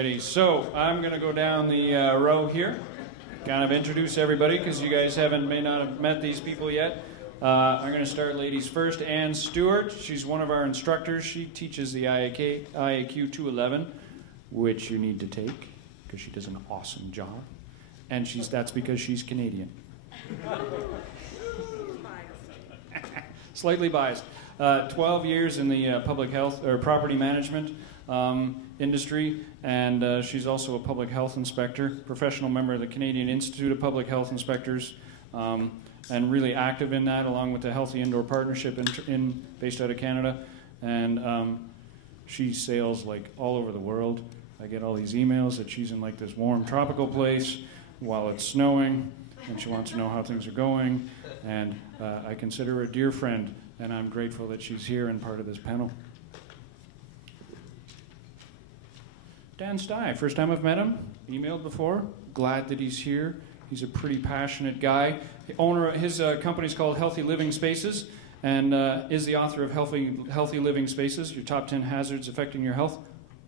Alrighty, so I'm going to go down the row here, kind of introduce everybody because you guys may not have met these people yet. I'm going to start ladies first. Ann Stewart, she's one of our instructors. She teaches the IAQ 211, which you need to take because she does an awesome job. And that's because she's Canadian. Slightly biased. 12 years in the public health or property management industry, and she's also a public health inspector, professional member of the Canadian Institute of Public Health Inspectors, and really active in that, along with the Healthy Indoor Partnership based out of Canada. And she sails like all over the world. I get all these emails that she's in like this warm tropical place while it's snowing, and she wants to know how things are going. And I consider her a dear friend, and I'm grateful that she's here and part of this panel. Dan Stye, first time I've met him, emailed before, glad that he's here. He's a pretty passionate guy. The owner of his company is called Healthy Living Spaces, and is the author of Healthy Living Spaces, Your Top 10 Hazards Affecting Your Health,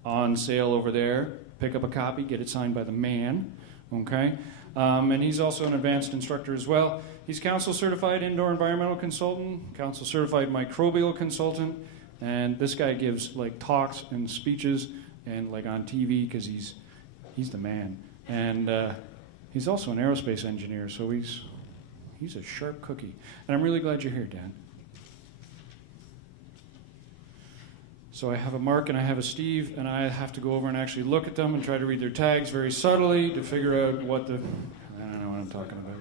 on sale over there. Pick up a copy, get it signed by the man, okay? And he's also an advanced instructor as well. He's council certified indoor environmental consultant, council certified microbial consultant, and this guy gives like talks and speeches and like on TV because he's the man. And he's also an aerospace engineer, so he's a sharp cookie. And I'm really glad you're here, Dan. So I have a Mark and I have a Steve, and I have to go over and actually look at them and try to read their tags very subtly to figure out what I don't know what I'm talking about.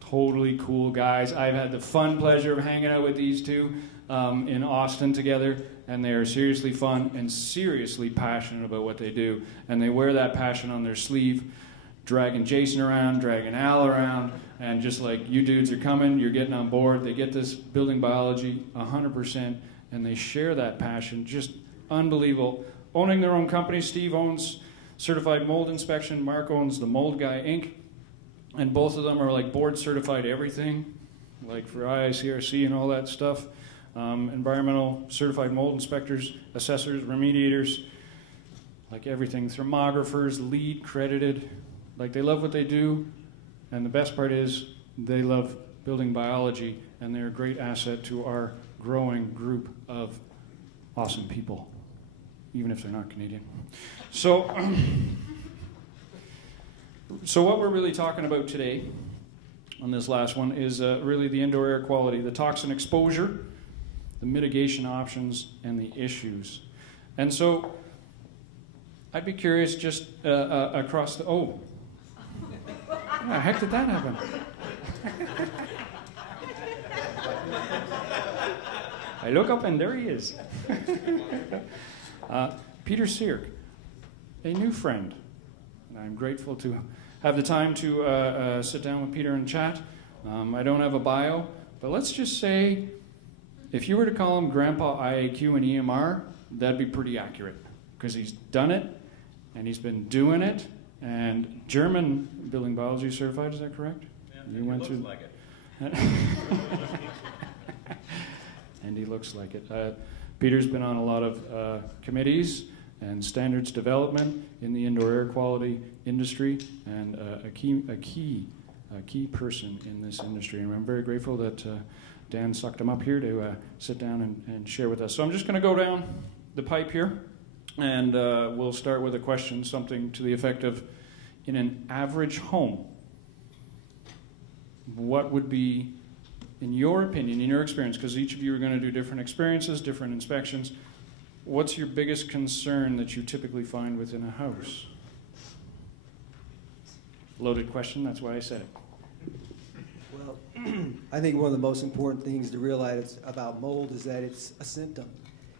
Totally cool guys. I've had the fun pleasure of hanging out with these two in Austin together, and they are seriously fun and seriously passionate about what they do. And they wear that passion on their sleeve, dragging Jason around, dragging Al around, and just like you dudes are coming, you're getting on board. They get this building biology 100%, and they share that passion. Just unbelievable. Owning their own company, Steve owns Certified Mold Inspection, Mark owns the Mold Guy Inc., and both of them are like board certified everything, like for IICRC and all that stuff. Environmental certified mold inspectors, assessors, remediators, like everything. Thermographers, LEED credited. Like they love what they do, and the best part is they love building biology, and they're a great asset to our growing group of awesome people, even if they're not Canadian. So what we're really talking about today on this last one is really the indoor air quality, the toxin exposure, the mitigation options, and the issues. And so I'd be curious just across the... Oh, how the heck did that happen? I look up and there he is. Peter Seark, a new friend. And I'm grateful to have the time to sit down with Peter and chat. I don't have a bio, but let's just say if you were to call him Grandpa IAQ and EMR, that'd be pretty accurate because he's done it and he's been doing it. And German building biology certified, is that correct? Yeah, he looks like it. And he looks like it. Peter's been on a lot of committees and standards development in the indoor air quality industry, and a key person in this industry. And I'm very grateful that Dan sucked him up here to sit down and share with us. So I'm just going to go down the pipe here, and we'll start with a question, something to the effect of, in an average home, what would be, in your opinion, in your experience, because each of you are going to do different experiences, different inspections, what's your biggest concern that you typically find within a house? Loaded question, that's why I said it. Well, I think one of the most important things to realize about mold is that it's a symptom.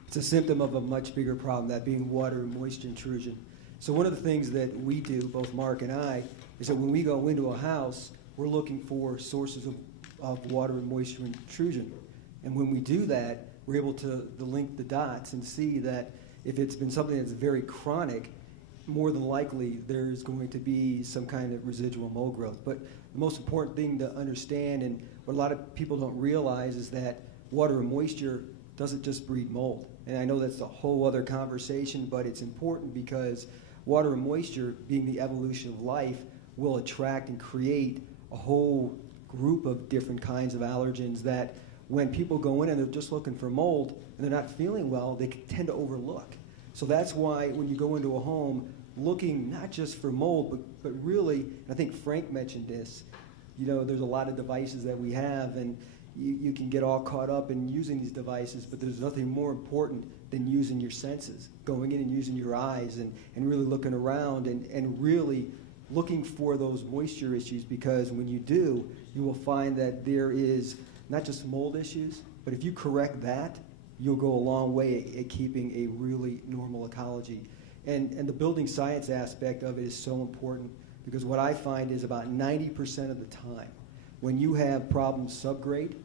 It's a symptom of a much bigger problem, that being water and moisture intrusion. So one of the things that we do, both Mark and I, is that when we go into a house, we're looking for sources of water and moisture intrusion. And when we do that, we're able to link the dots and see that if it's been something that's very chronic, more than likely there's going to be some kind of residual mold growth. But the most important thing to understand, and what a lot of people don't realize, is that water and moisture doesn't just breed mold. And I know that's a whole other conversation, but it's important because water and moisture, being the evolution of life, will attract and create a whole group of different kinds of allergens that when people go in and they're just looking for mold and they're not feeling well, they tend to overlook. So that's why when you go into a home looking not just for mold, but really, and I think Frank mentioned this, you know, there's a lot of devices that we have, and you can get all caught up in using these devices, but there's nothing more important than using your senses, going in and using your eyes and really looking around and really looking for those moisture issues, because when you do, you will find that there is not just mold issues, but if you correct that, you'll go a long way at keeping a really normal ecology. And the building science aspect of it is so important, because what I find is about 90% of the time, when you have problems subgrade,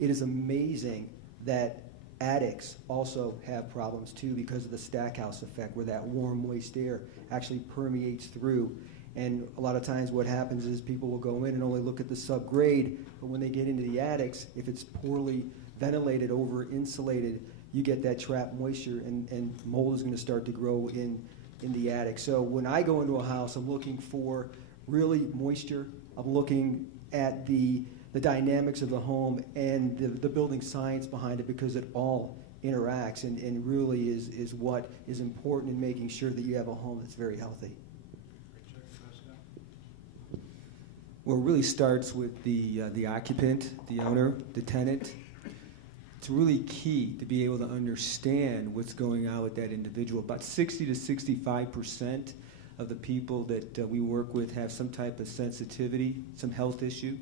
it is amazing that attics also have problems too, because of the stack house effect, where that warm, moist air actually permeates through. And a lot of times what happens is people will go in and only look at the subgrade, but when they get into the attics, if it's poorly ventilated, over insulated, you get that trapped moisture, and mold is going to start to grow in the attic. So when I go into a house, I'm looking for really moisture. I'm looking at the dynamics of the home and the building science behind it, because it all interacts and really is what is important in making sure that you have a home that's very healthy. Well, it really starts with the occupant, the owner, the tenant. It's really key to be able to understand what's going on with that individual. About 60 to 65% of the people that we work with have some type of sensitivity, some health issue.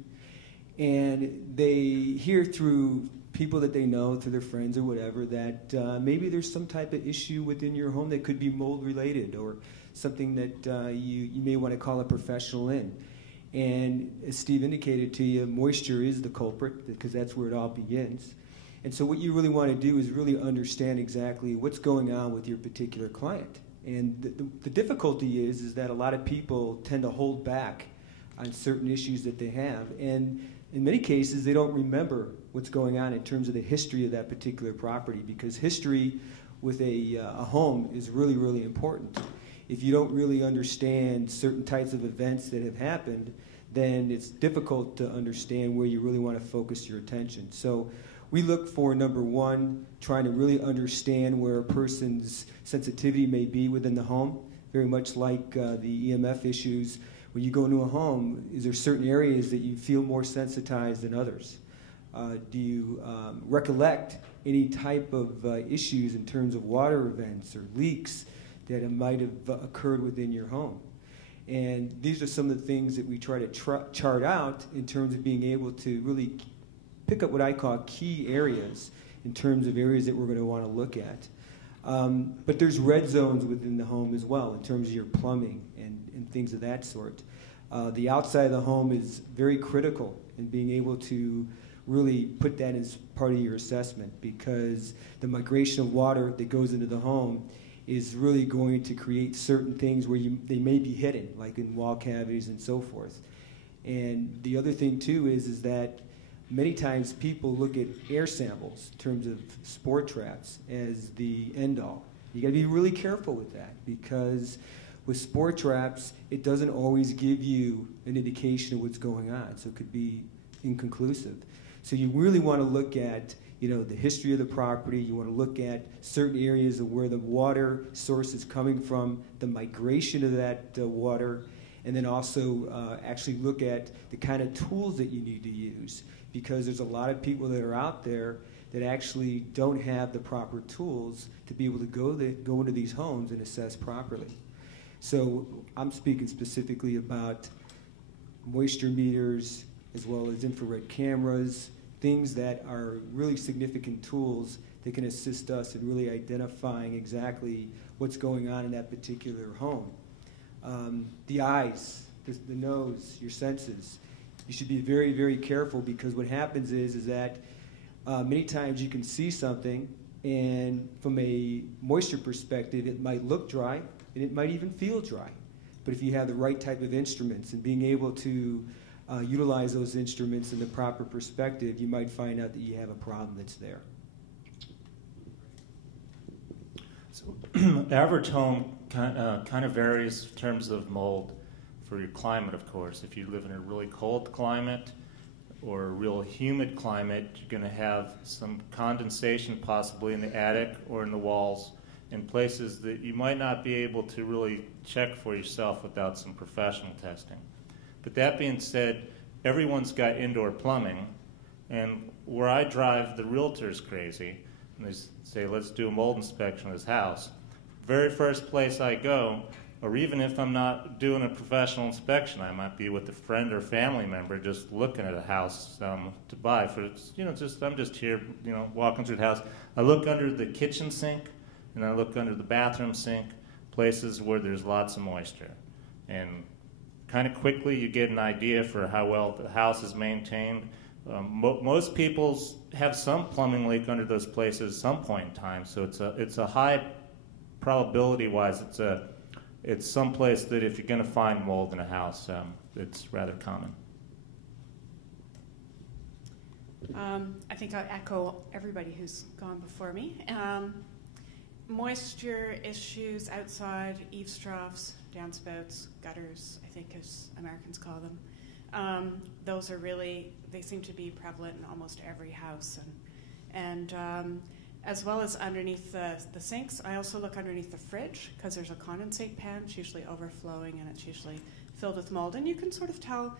And they hear through people that they know, through their friends or whatever, that maybe there's some type of issue within your home that could be mold related, or something that you may want to call a professional in. And as Steve indicated to you, moisture is the culprit, because that's where it all begins. And so what you really want to do is really understand exactly what's going on with your particular client. And the difficulty is that a lot of people tend to hold back on certain issues that they have. And in many cases, they don't remember what's going on in terms of the history of that particular property, because history with a home is really, really important. If you don't really understand certain types of events that have happened, then it's difficult to understand where you really want to focus your attention. So we look for, number one, trying to really understand where a person's sensitivity may be within the home, very much like the EMF issues. When you go into a home, is there certain areas that you feel more sensitized than others? Do you recollect any type of issues in terms of water events or leaks that might have occurred within your home? And these are some of the things that we try to chart out in terms of being able to really pick up what I call key areas in terms of areas that we're going to want to look at. But there's red zones within the home as well in terms of your plumbing and things of that sort. The outside of the home is very critical in being able to really put that as part of your assessment, because the migration of water that goes into the home is really going to create certain things where they may be hidden, like in wall cavities and so forth. And the other thing too is that many times people look at air samples in terms of spore traps as the end-all. You got to be really careful with that, because with spore traps, it doesn't always give you an indication of what's going on, so it could be inconclusive. So you really want to look at, the history of the property. You want to look at certain areas of where the water source is coming from, the migration of that water, and then also actually look at the kind of tools that you need to use, because there's a lot of people that are out there that actually don't have the proper tools to be able to go into these homes and assess properly. So I'm speaking specifically about moisture meters as well as infrared cameras, things that are really significant tools that can assist us in really identifying exactly what's going on in that particular home. The eyes, the nose, your senses. You should be very, very careful, because what happens is that many times you can see something, and from a moisture perspective, it might look dry, and it might even feel dry. But if you have the right type of instruments and being able to utilize those instruments in the proper perspective, you might find out that you have a problem that's there. Average home kind of varies in terms of mold for your climate, of course. If you live in a really cold climate or a real humid climate, you're going to have some condensation possibly in the attic or in the walls in places that you might not be able to really check for yourself without some professional testing. But that being said, everyone's got indoor plumbing, and where I drive the realtors crazy, and they say, let's do a mold inspection of this house. Very first place I go, or even if I'm not doing a professional inspection, I might be with a friend or family member just looking at a house to buy. I'm just here, walking through the house. I look under the kitchen sink, and I look under the bathroom sink, places where there's lots of moisture. And kind of quickly you get an idea for how well the house is maintained. Most people have some plumbing leak under those places at some point in time, so it's a high probability-wise. It's some place that if you're going to find mold in a house, it's rather common. I think I'll echo everybody who's gone before me. Moisture issues outside, eaves troughs, downspouts, gutters, I think as Americans call them. Those are really, they seem to be prevalent in almost every house. And as well as underneath the sinks, I also look underneath the fridge because there's a condensate pan. It's usually overflowing and it's usually filled with mold. And you can sort of tell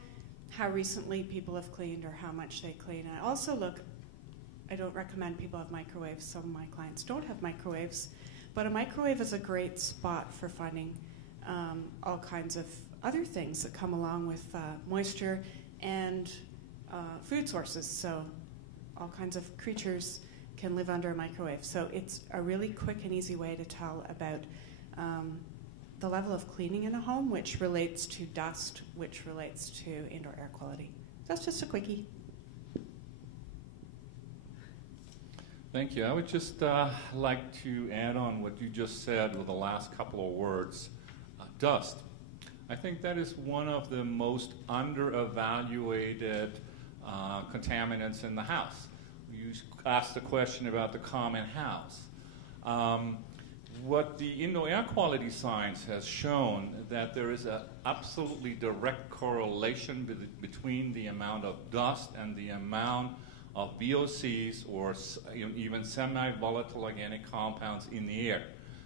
how recently people have cleaned or how much they clean. And I also look, I don't recommend people have microwaves. Some of my clients don't have microwaves. But a microwave is a great spot for finding all kinds of other things that come along with moisture and food sources. So all kinds of creatures can live under a microwave. So it's a really quick and easy way to tell about the level of cleaning in a home, which relates to dust, which relates to indoor air quality. That's just a quickie. Thank you. I would just like to add on what you just said with the last couple of words. Dust. I think that is one of the most under-evaluated contaminants in the house. You asked the question about the common house. What the indoor air quality science has shown that there is an absolutely direct correlation between the amount of dust and the amount of VOCs or even semi-volatile organic compounds in the air.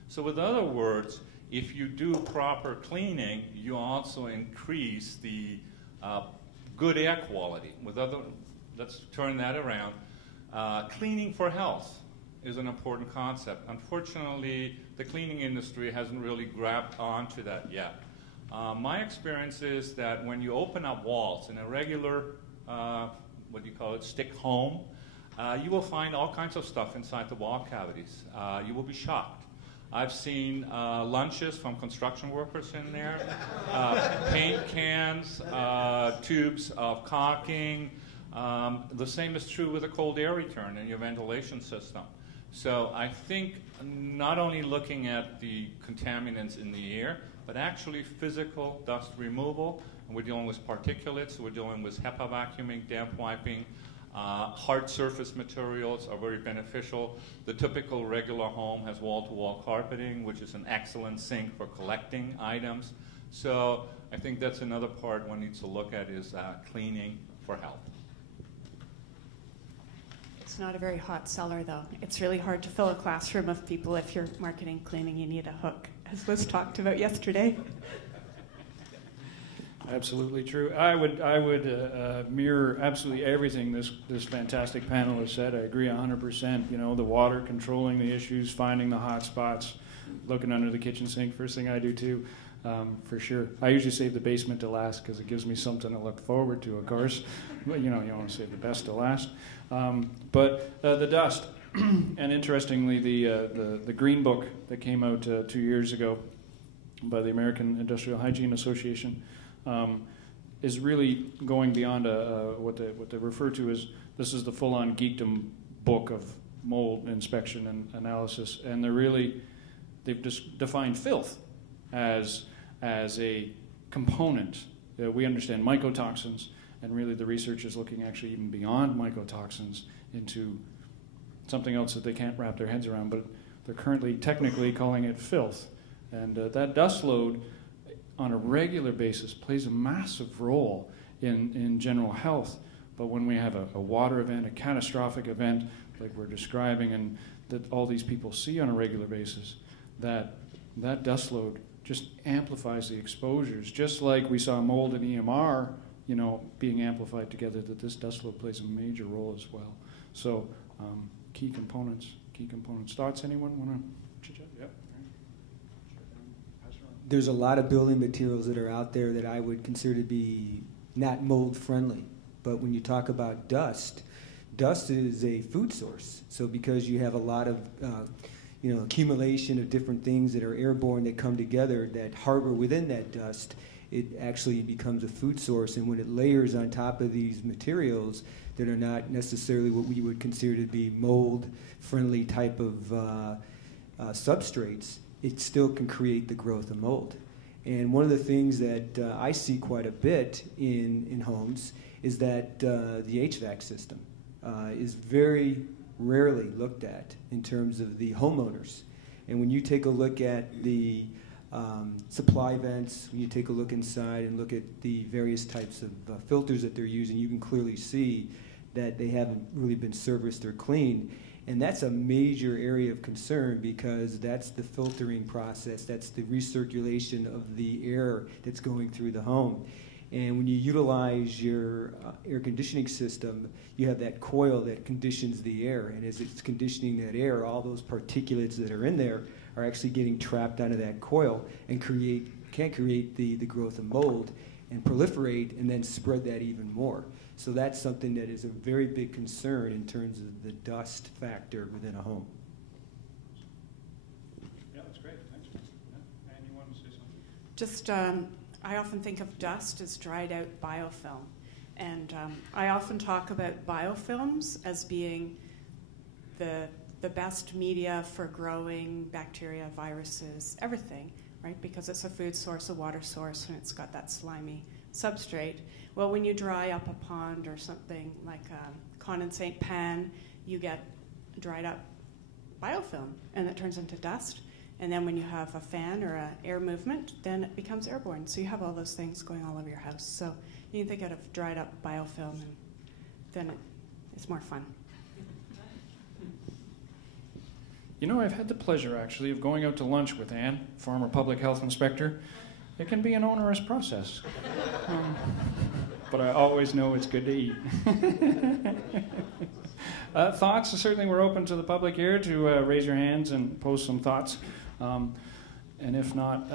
So with other words, if you do proper cleaning, you also increase the good air quality. Let's turn that around. Cleaning for health is an important concept. Unfortunately, the cleaning industry hasn't really grabbed onto that yet. My experience is that when you open up walls in a regular stick home, you will find all kinds of stuff inside the wall cavities. You will be shocked. I've seen lunches from construction workers in there, paint cans, tubes of caulking. The same is true with a cold air return in your ventilation system. So I think not only looking at the contaminants in the air, but actually physical dust removal. And we're dealing with particulates, we're dealing with HEPA vacuuming, damp wiping. Hard surface materials are very beneficial. The typical regular home has wall-to-wall carpeting, which is an excellent sink for collecting items. So I think that's another part one needs to look at is cleaning for health. It's not a very hot seller, though. It's really hard to fill a classroom of people if you're marketing cleaning. You need a hook, as was talked about yesterday. Absolutely true. I would mirror absolutely everything this fantastic panel has said. I agree 100%. You know, the water, controlling the issues, finding the hot spots, looking under the kitchen sink. First thing I do too, for sure. I usually save the basement to last because it gives me something to look forward to, of course. But you know, you want to save the best to last. But the dust, and interestingly, the Green Book that came out 2 years ago by the American Industrial Hygiene Association. Is really going beyond what they refer to as this is the full-on geekdom book of mold inspection and analysis, and they've just defined filth as a component. We understand mycotoxins, and really the research is looking actually even beyond mycotoxins into something else that they can't wrap their heads around. But They're currently technically calling it filth. And that dust load on a regular basis plays a massive role in general health. But when we have a water event, a catastrophic event like we're describing and that all these people see on a regular basis, that dust load just amplifies the exposures. Just like we saw mold and EMR, being amplified together, that this dust load plays a major role as well. So key components. Thoughts, anyone want to chit-chat? Yep. There's a lot of building materials that are out there that I would consider to be not mold friendly. But when you talk about dust is a food source. So because you have a lot of accumulation of different things that are airborne that come together that harbor within that dust, it actually becomes a food source. And when it layers on top of these materials that are not necessarily what we would consider to be mold-friendly type of substrates, it still can create the growth of mold. And one of the things that I see quite a bit in homes is that the HVAC system is very rarely looked at in terms of the homeowners. And when you take a look at the supply vents, when you take a look inside and look at the various types of filters that they're using, you can clearly see that they haven't really been serviced or cleaned. And that's a major area of concern because that's the filtering process, that's the recirculation of the air that's going through the home. And when you utilize your air conditioning system, you have that coil that conditions the air. And as it's conditioning that air, all those particulates that are in there are actually getting trapped onto that coil and can create the growth of mold and proliferate and then spread that even more. So that's something that is a very big concern in terms of the dust factor within a home. Yeah, that's great. Thanks. Yeah. And you want to say something? Just, I often think of dust as dried out biofilm. And I often talk about biofilms as being the best media for growing bacteria, viruses, everything, right? Because it's a food source, a water source, and it's got that slimy substrate. Well, when you dry up a pond or something like a condensate pan, you get dried up biofilm, and it turns into dust. And then when you have a fan or an air movement, then it becomes airborne. So you have all those things going all over your house. So you can think of dried up biofilm, and then it's more fun. I've had the pleasure, actually, of going out to lunch with Ann, former public health inspector. It can be an onerous process. But I always know it's good to eat. Thoughts? Certainly we're open to the public here to raise your hands and post some thoughts. And if not,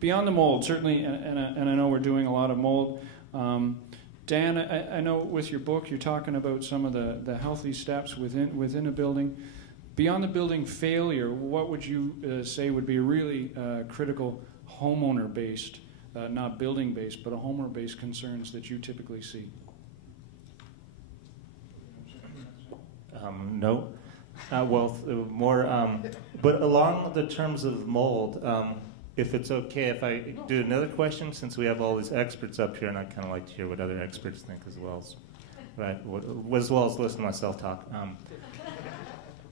beyond the mold, certainly, and I know we're doing a lot of mold. Dan, I know with your book you're talking about some of the healthy steps within a building. Beyond the building failure, what would you say would be a really critical homeowner-based, not building-based, but a homeowner-based concerns that you typically see? No. More, but along the terms of mold, if it's okay if I do another question, since we have all these experts up here, and I kind of like to hear what other experts think as well as listen to myself talk.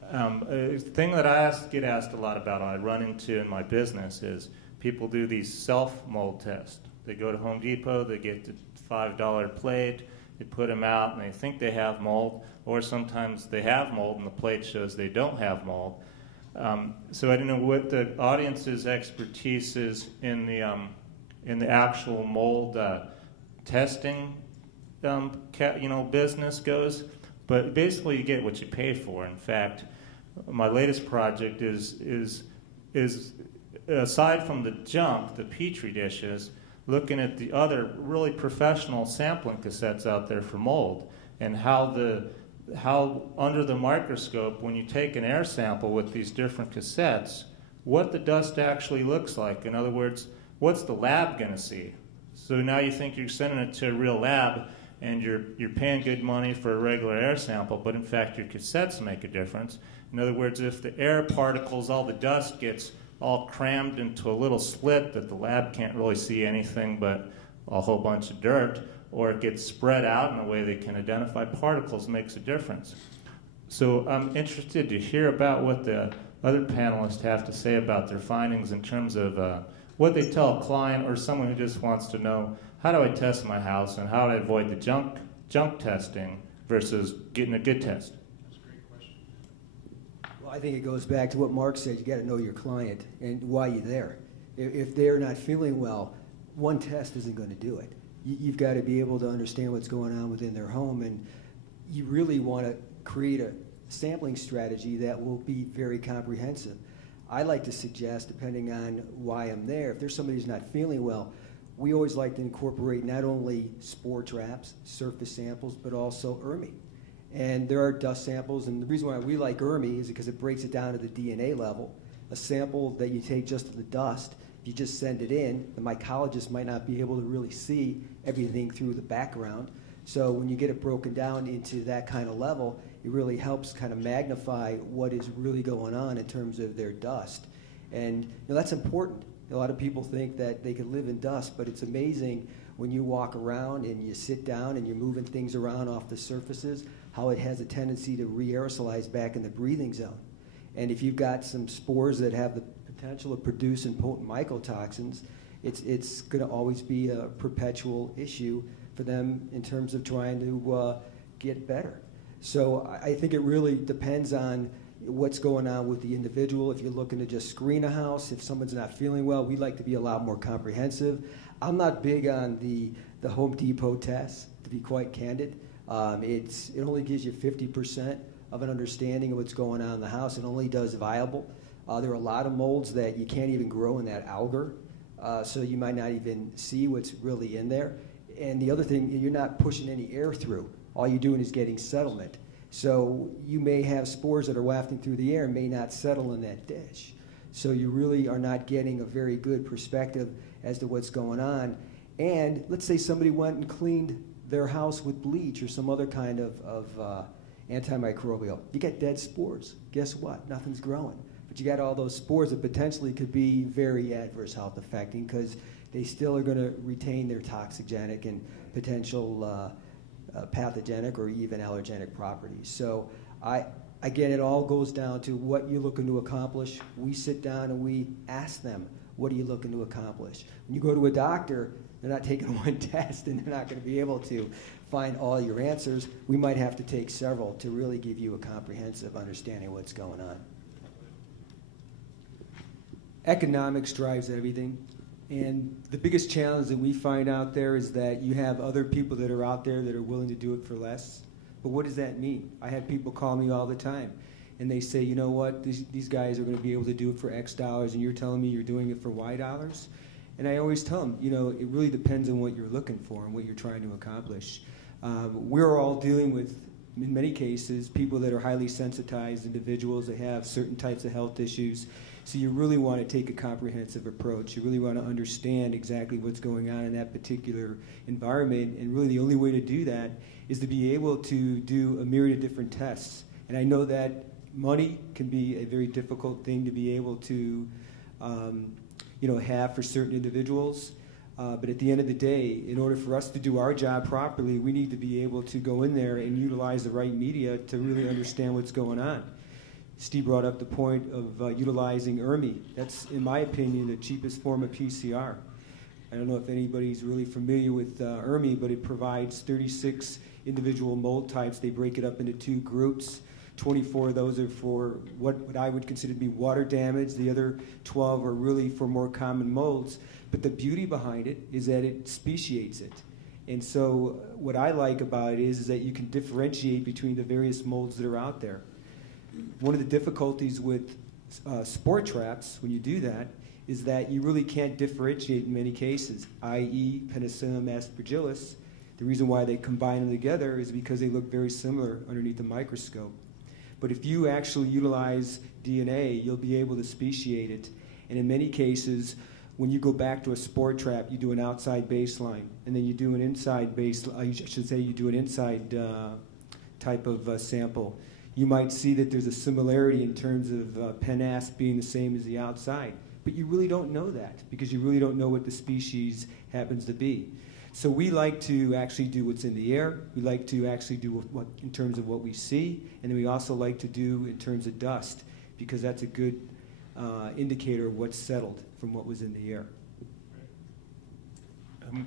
A thing that I get asked a lot about, I run into in my business, is people do these self-mold tests. They go to Home Depot, they get the $5 plate, they put them out, and they think they have mold, or sometimes they have mold and the plate shows they don't have mold. So I don't know what the audience's expertise is in the actual mold testing business goes, but basically you get what you pay for. In fact, my latest project is aside from the junk, the Petri dishes, looking at the other really professional sampling cassettes out there for mold, and how under the microscope, when you take an air sample with these different cassettes, what the dust actually looks like. In other words, what's the lab going to see? So now you think you're sending it to a real lab, and you're paying good money for a regular air sample, but in fact your cassettes make a difference. In other words, if the air particles, all the dust gets all crammed into a little slit that the lab can't really see anything but a whole bunch of dirt, or it gets spread out in a way they can identify particles, makes a difference. So I'm interested to hear about what the other panelists have to say about their findings in terms of what they tell a client or someone who just wants to know, how do I test my house and how do I avoid the junk testing versus getting a good test? That's a great question. Well, I think it goes back to what Mark said. You got to know your client and why you're there. If they're not feeling well, one test isn't going to do it. You've got to be able to understand what's going on within their home, and you really want to create a sampling strategy that will be very comprehensive. I like to suggest, depending on why I'm there, if there's somebody who's not feeling well, we always like to incorporate not only spore traps, surface samples, but also ERMI. And there are dust samples, and the reason why we like ERMI is because it breaks it down to the DNA level. A sample that you take just of the dust, if you just send it in, the mycologist might not be able to really see everything through the background. So when you get it broken down into that kind of level, it really helps kind of magnify what is really going on in terms of their dust. And that's important. A lot of people think that they can live in dust, but it's amazing when you walk around and you sit down and you're moving things around off the surfaces, how it has a tendency to re-aerosolize back in the breathing zone. And if you've got some spores that have the potential of producing potent mycotoxins, it's going to always be a perpetual issue for them in terms of trying to get better. So I think it really depends on what's going on with the individual. If you're looking to just screen a house, if someone's not feeling well, we like to be a lot more comprehensive. I'm not big on the Home Depot test, to be quite candid. It only gives you 50% of an understanding of what's going on in the house. It only does viable. There are a lot of molds that you can't even grow in that agar, so you might not even see what's really in there. And the other thing, you're not pushing any air through. All you're doing is getting settlement. So you may have spores that are wafting through the air and may not settle in that dish. So you really are not getting a very good perspective as to what's going on. And let's say somebody went and cleaned their house with bleach or some other kind of antimicrobial. You get dead spores. Guess what? Nothing's growing. But you got all those spores that potentially could be very adverse health affecting because they still are going to retain their toxigenic and potential pathogenic or even allergenic properties. So again, it all goes down to what you're looking to accomplish. We sit down and we ask them, what are you looking to accomplish? When you go to a doctor, they're not taking one test and they're not going to be able to find all your answers. We might have to take several to really give you a comprehensive understanding of what's going on. Economics drives everything. And the biggest challenge that we find out there is that you have other people that are out there that are willing to do it for less. But what does that mean? I have people call me all the time, and they say, you know what, these guys are going to be able to do it for X dollars, and you're telling me you're doing it for Y dollars? And I always tell them, it really depends on what you're looking for and what you're trying to accomplish. We're all dealing with, in many cases, people that are highly sensitized individuals that have certain types of health issues. So you really want to take a comprehensive approach. You really want to understand exactly what's going on in that particular environment. And really the only way to do that is to be able to do a myriad of different tests. And I know that money can be a very difficult thing to be able to have for certain individuals. But at the end of the day, in order for us to do our job properly, we need to be able to go in there and utilize the right media to really understand what's going on. Steve brought up the point of utilizing ERMI. That's, in my opinion, the cheapest form of PCR. I don't know if anybody's really familiar with ERMI, but it provides 36 individual mold types. They break it up into 2 groups. 24 of those are for what I would consider to be water damage. The other 12 are really for more common molds. But the beauty behind it is that it speciates it. And so what I like about it is that you can differentiate between the various molds that are out there. One of the difficulties with spore traps, when you do that, is that you really can't differentiate in many cases, i.e. Penicillium aspergillus. The reason why they combine them together is because they look very similar underneath the microscope. But if you actually utilize DNA, you'll be able to speciate it. And in many cases, when you go back to a spore trap, you do an outside baseline, and then you do an inside you do an inside type of sample. You might see that there's a similarity in terms of PENAS being the same as the outside. But you really don't know that because you really don't know what the species happens to be. So we like to actually do what's in the air. We like to actually do what in terms of what we see, and then we also like to do in terms of dust, because that's a good indicator of what's settled from what was in the air.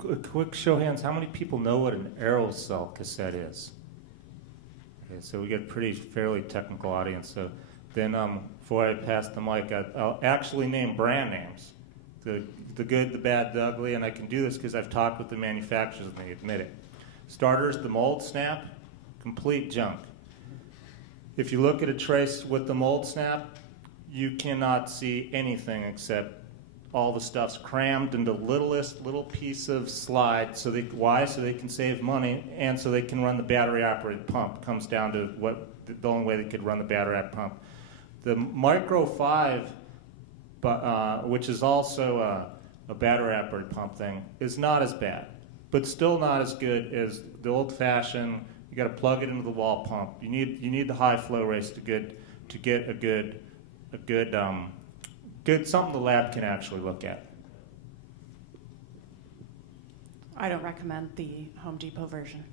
A quick show of hands, how many people know what an aerosol cassette is? Okay, so we get a pretty fairly technical audience. So then before I pass the mic, I'll actually name brand names. The good, the bad, the ugly, and I can do this because I've talked with the manufacturers and they admit it. Starters, the mold snap, complete junk. If you look at a trace with the mold snap, you cannot see anything except all the stuff's crammed into the littlest little piece of slide. So why? So they can save money and so they can run the battery-operated pump. Comes down to the only way they could run the battery-operated pump. The Micro 5, which is also a battery-operated pump thing, is not as bad, but still not as good as the old-fashioned. You got to plug it into the wall pump. You need the high flow rates to get a good something the lab can actually look at. I don't recommend the Home Depot version.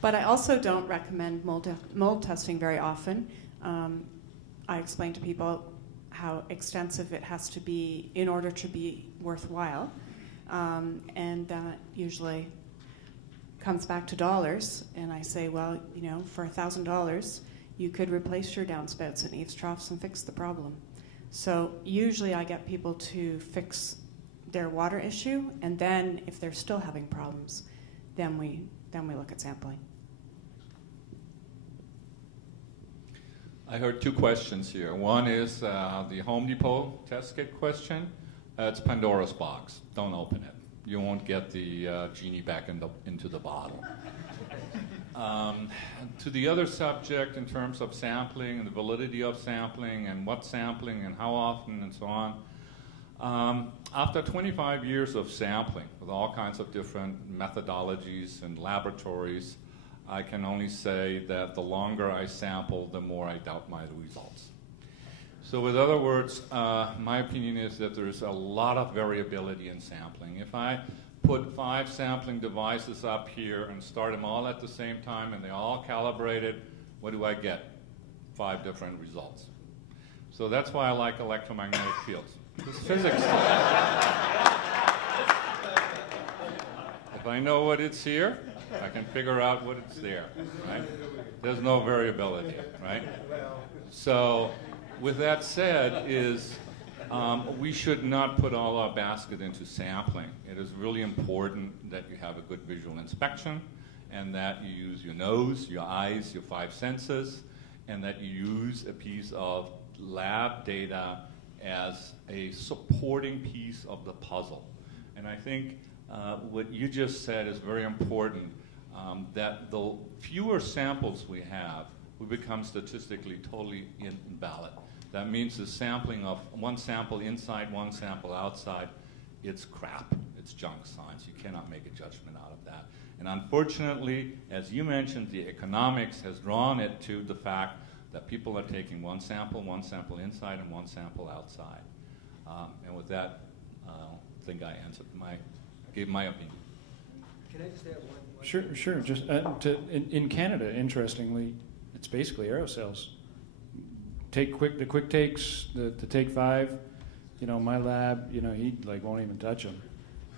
But I also don't recommend mold testing very often. I explain to people how extensive it has to be in order to be worthwhile. And that usually comes back to dollars. And I say, well, for $1,000, you could replace your downspouts and eaves troughs and fix the problem. So usually I get people to fix their water issue, and then if they're still having problems, then we look at sampling. I heard two questions here. One is the Home Depot test kit question. It's Pandora's box. Don't open it. You won't get the genie back into the bottle. To the other subject in terms of sampling and the validity of sampling and what sampling and how often and so on. After 25 years of sampling with all kinds of different methodologies and laboratories, I can only say that the longer I sample, the more I doubt my results. So with other words, my opinion is that there's a lot of variability in sampling. If I put 5 sampling devices up here and start them all at the same time and they're all calibrated, what do I get? 5 different results. So that's why I like electromagnetic fields. It's physics. If I know what it's here, I can figure out what it's there, right? There's no variability, right? So with that said we should not put all our basket into sampling. It is really important that you have a good visual inspection and that you use your nose, your eyes, your 5 senses, and that you use a piece of lab data as a supporting piece of the puzzle. And I think what you just said is very important, that the fewer samples we have, we become statistically totally invalid. That means the sampling of one sample inside, one sample outside, it's crap. It's junk science. You cannot make a judgment out of that. And unfortunately, as you mentioned, the economics has drawn it to the fact that people are taking one sample inside and one sample outside. And with that, I think I gave my opinion. Can I just add one? Sure. Just in Canada, interestingly, it's basically aerosols. The quick takes, the Take 5. My lab, he won't even touch them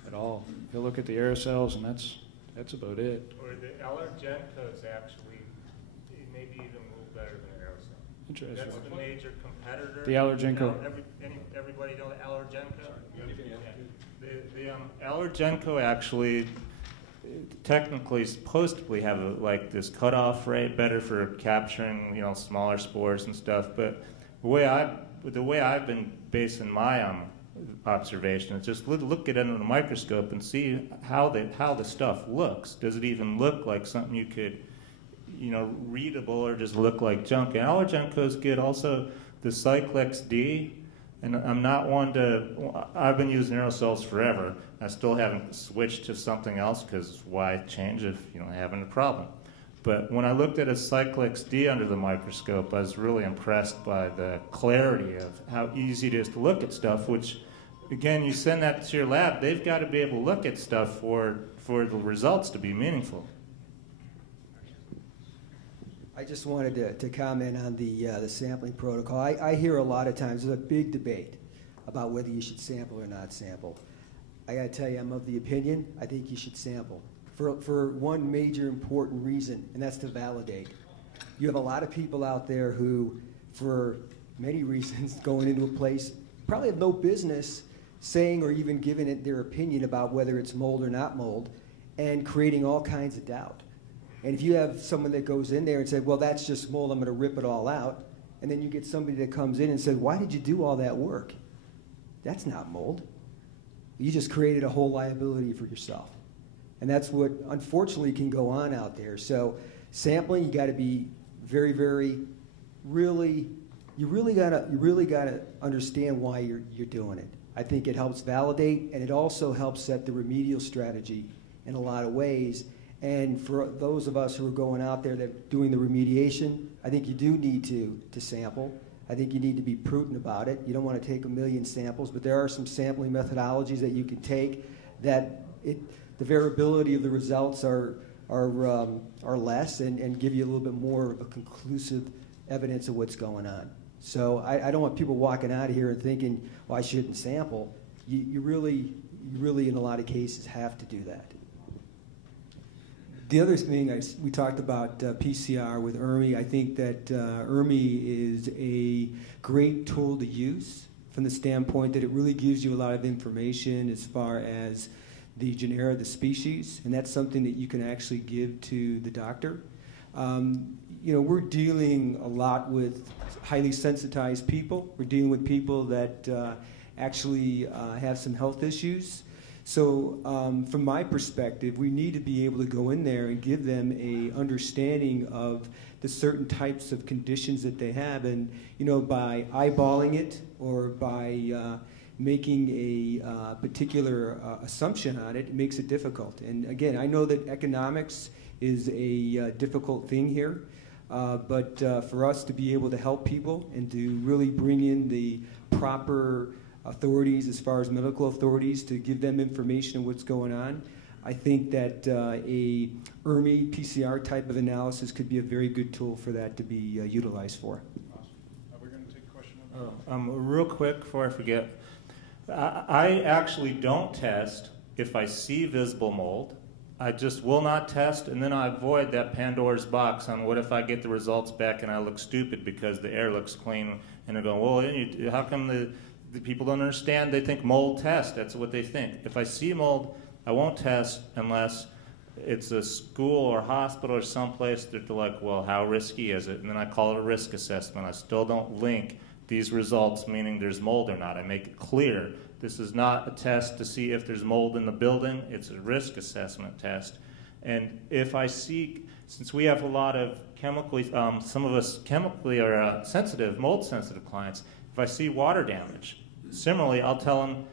at all. He'll look at the aerosols, and that's about it. Or the allergencos actually maybe even move better than aerosol. Interesting. That's the major competitor. The allergenco. Everybody know the allergenco? The allergenco actually technically supposedly have this cutoff rate, better for capturing smaller spores and stuff. But the way I've been basing my observation is just look at it under the microscope and see how the stuff looks. Does it even look like something you could readable, or just look like junk? And allergenco's good. Also, the Cyclex D. And I'm not one to. I've been using aerosols forever. I still haven't switched to something else because why change if having a problem? But when I looked at a Cyclex D under the microscope, I was really impressed by the clarity of how easy it is to look at stuff, which again, you send that to your lab, they've got to be able to look at stuff for the results to be meaningful. I just wanted to comment on the sampling protocol. I hear a lot of times there's a big debate about whether you should sample or not sample. I got to tell you, I'm of the opinion I think you should sample for one major important reason, and that's to validate. You have a lot of people out there who, for many reasons, going into a place probably have no business saying or even giving it their opinion about whether it's mold or not mold, and creating all kinds of doubt. And if you have someone that goes in there and says, well, that's just mold, I'm going to rip it all out, and then you get somebody that comes in and says, why did you do all that work? That's not mold. You just created a whole liability for yourself. And that's what, unfortunately, can go on out there. So sampling, you got to be very, very, you really got to understand why you're doing it. I think it helps validate, and it also helps set the remedial strategy in a lot of ways. And for those of us who are going out there that are doing the remediation, I think you do need to sample. I think you need to be prudent about it. You don't want to take 1 million samples, but there are some sampling methodologies that you can take that the variability of the results are less and give you a little bit more of a conclusive evidence of what's going on. So I don't want people walking out of here and thinking, well, I shouldn't sample. You really, in a lot of cases, have to do that. The other thing, we talked about PCR with ERMI. I think that ERMI is a great tool to use from the standpoint that it really gives you a lot of information as far as the genera, the species, and that's something that you can actually give to the doctor. We're dealing a lot with highly sensitized people. We're dealing with people that actually have some health issues. So from my perspective, we need to be able to go in there and give them a understanding of the certain types of conditions that they have. And, by eyeballing it or by making a particular assumption on it, it makes it difficult. And again, I know that economics is a difficult thing here, but for us to be able to help people and to really bring in the proper authorities as far as medical authorities to give them information on what's going on, I think that a ERMI PCR type of analysis could be a very good tool for that to be utilized for. Awesome. We're going to take a question. Real quick before I forget, I actually don't test if I see visible mold. I just will not test, and then I avoid that Pandora's box on what if I get the results back and I look stupid because the air looks clean, and they're going, well, how come the people don't understand? They think mold test. That's what they think. If I see mold, I won't test unless it's a school or hospital or someplace that they're like, well, how risky is it? And then I call it a risk assessment. I still don't link these results, meaning there's mold or not. I make it clear. This is not a test to see if there's mold in the building. It's a risk assessment test. And if I see, since we have a lot of chemically, some of us chemically are sensitive, mold-sensitive clients, if I see water damage, similarly, I'll tell them,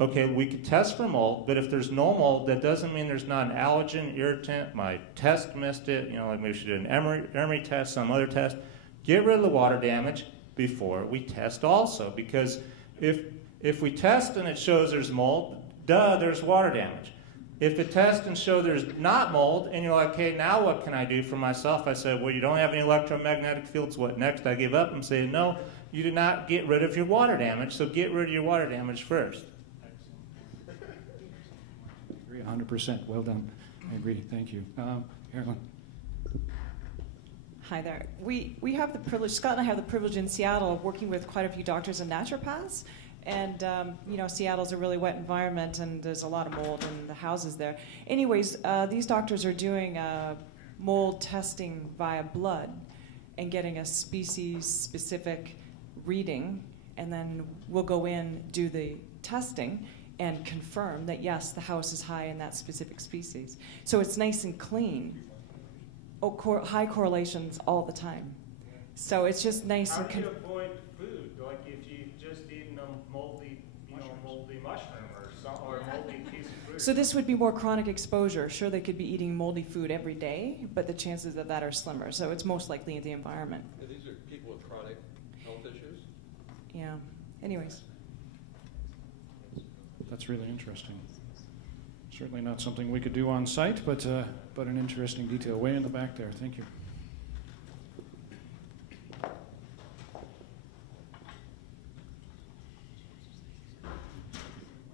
okay, we could test for mold, but if there's no mold, that doesn't mean there's not an allergen, irritant, my test missed it, like maybe we should do an ERMI test, some other test. Get rid of the water damage before we test also, because if we test and it shows there's mold, there's water damage. If it tests and show there's not mold, and you're like, okay, now what can I do for myself? I say, well, you don't have any electromagnetic fields. What next? I give up and say, no, you did not get rid of your water damage, so get rid of your water damage first. I agree 100%. Well done. I agree. Thank you. Carolyn. Hi there. We have the privilege, Scott and I have the privilege in Seattle of working with quite a few doctors and naturopaths. And, Seattle's a really wet environment, and there's a lot of mold in the houses there. Anyways, these doctors are doing mold testing via blood and getting a species-specific reading, and then we'll go in, do the testing, and confirm that, yes, the house is high in that specific species. So it's nice and clean. High correlations all the time. So it's just nice. How do you avoid food? Like if you've just eaten a moldy mushroom or a moldy piece of fruit? So this would be more chronic exposure. Sure, they could be eating moldy food every day, but the chances of that are slimmer. So it's most likely in the environment. And these are people with chronic health issues? Yeah. Anyways. That's really interesting. Certainly not something we could do on site, but an interesting detail. Way in the back there. Thank you.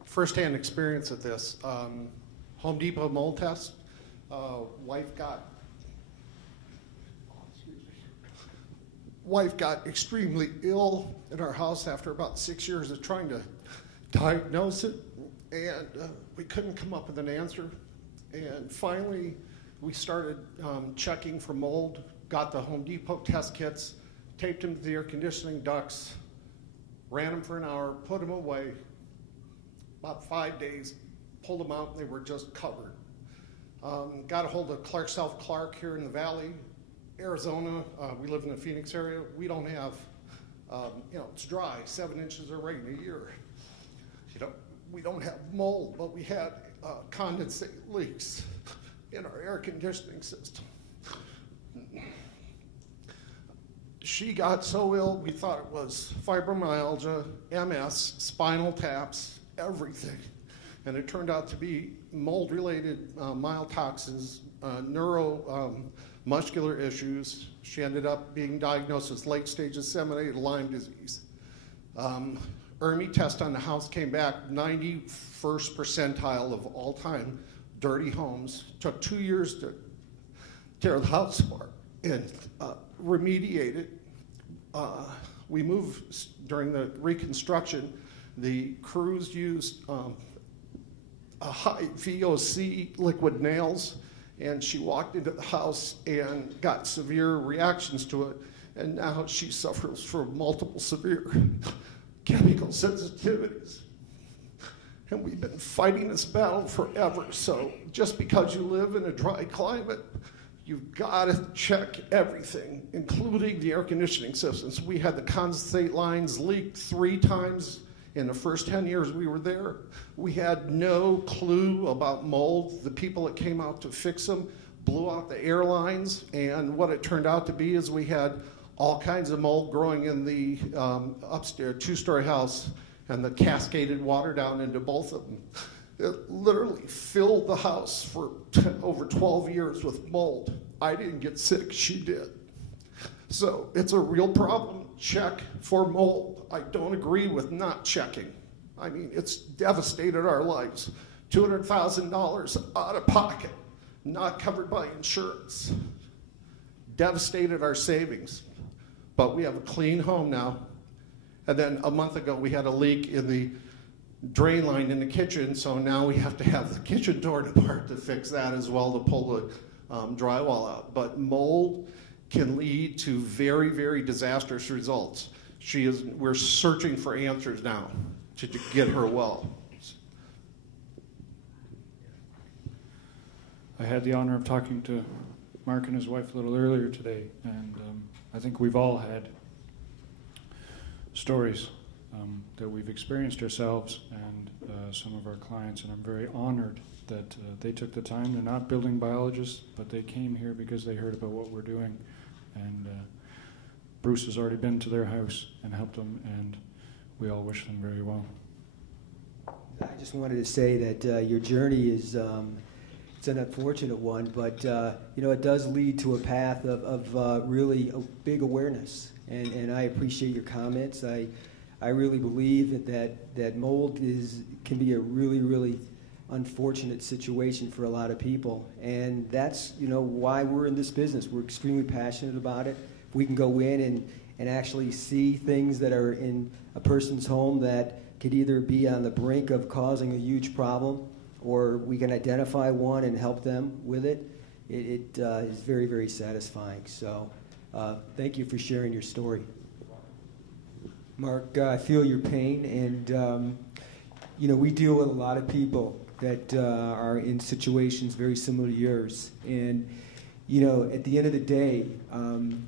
First-hand experience at this. Home Depot mold test. Wife got extremely ill in our house after about 6 years of trying to diagnose it, and we couldn't come up with an answer. And finally, we started checking for mold, got the Home Depot test kits, taped them to the air conditioning ducts, ran them for an hour, put them away. About 5 days, pulled them out, and they were just covered. Got a hold of Clark here in the Valley, Arizona. We live in the Phoenix area. We don't have, it's dry, 7 inches of rain a year. We don't have mold, but we had condensate leaks in our air conditioning system. She got so ill, we thought it was fibromyalgia, MS, spinal taps, everything. And it turned out to be mold-related mild toxins, neuromuscular issues. She ended up being diagnosed with late-stage disseminated Lyme disease. ERMI test on the house came back 91st percentile of all time dirty homes. Took 2 years to tear the house apart and remediate it. We moved during the reconstruction. The crews used a high VOC liquid nails, and she walked into the house and got severe reactions to it, and now she suffers from multiple severe chemical sensitivities. And we've been fighting this battle forever. So just because you live in a dry climate, you've got to check everything, including the air conditioning systems. We had the condensate lines leaked 3 times in the first 10 years we were there. We had no clue about mold. The people that came out to fix them blew out the air lines, and what it turned out to be is we had all kinds of mold growing in the upstairs 2-story house, and the cascaded water down into both of them. It literally filled the house for over 12 years with mold. I didn't get sick, she did. So it's a real problem. Check for mold. I don't agree with not checking. I mean, it's devastated our lives. $200,000 out of pocket, not covered by insurance. Devastated our savings. But we have a clean home now. And then a month ago, we had a leak in the drain line in the kitchen, so now we have to have the kitchen torn apart to fix that as well, to pull the drywall out. But mold can lead to very, very disastrous results. We're searching for answers now to get her well. I had the honor of talking to Mark and his wife a little earlier today, and I think we've all had stories that we've experienced ourselves and some of our clients, and I'm very honored that they took the time. They're not building biologists, but they came here because they heard about what we're doing, and Bruce has already been to their house and helped them, and we all wish them very well. I just wanted to say that your journey is it's an unfortunate one, but it does lead to a path of really a big awareness, and I appreciate your comments. I really believe that mold can be a really, really unfortunate situation for a lot of people, and that's why we're in this business. We're extremely passionate about it. We can go in and actually see things that are in a person's home that could either be on the brink of causing a huge problem, or we can identify one and help them with it. It is very, very satisfying. So thank you for sharing your story. Mark, I feel your pain, and we deal with a lot of people that are in situations very similar to yours. And at the end of the day,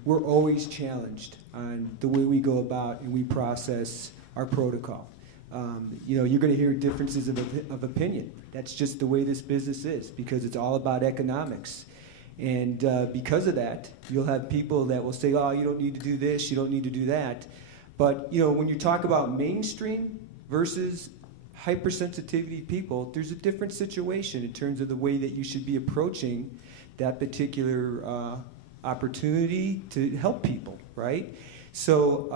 we're always challenged on the way we go about and we process our protocol. You're going to hear differences of opinion. That's just the way this business is, because it's all about economics. And because of that, you'll have people that will say, oh, you don't need to do this, you don't need to do that. But when you talk about mainstream versus hypersensitivity people, there's a different situation in terms of the way that you should be approaching that particular opportunity to help people, right? So,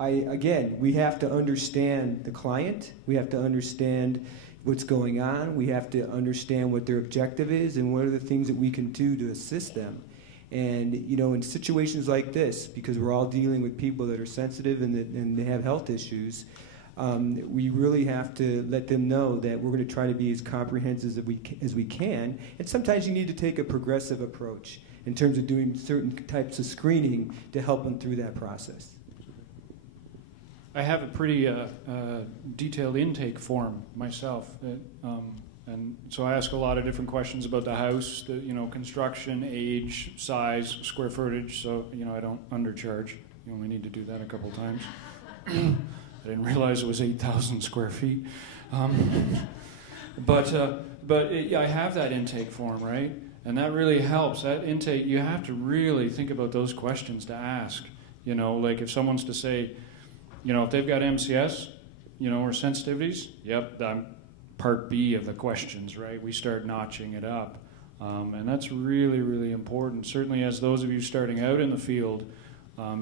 we have to understand the client. We have to understand what's going on. We have to understand what their objective is and what are the things that we can do to assist them. And, in situations like this, because we're all dealing with people that are sensitive and they have health issues, we really have to let them know that we're going to try to be as comprehensive as we can. And sometimes you need to take a progressive approach in terms of doing certain types of screening to help them through that process. I have a pretty detailed intake form myself, and so I ask a lot of different questions about the house, construction, age, size, square footage. So I don't undercharge. You only need to do that a couple times. I didn't realize it was 8,000 square feet, but I have that intake form, right? And that really helps. That intake, you have to really think about those questions to ask. Like if someone's to say, if they've got MCS, or sensitivities, yep, I'm part B of the questions, right? We start notching it up. And that's really, really important. Certainly as those of you starting out in the field,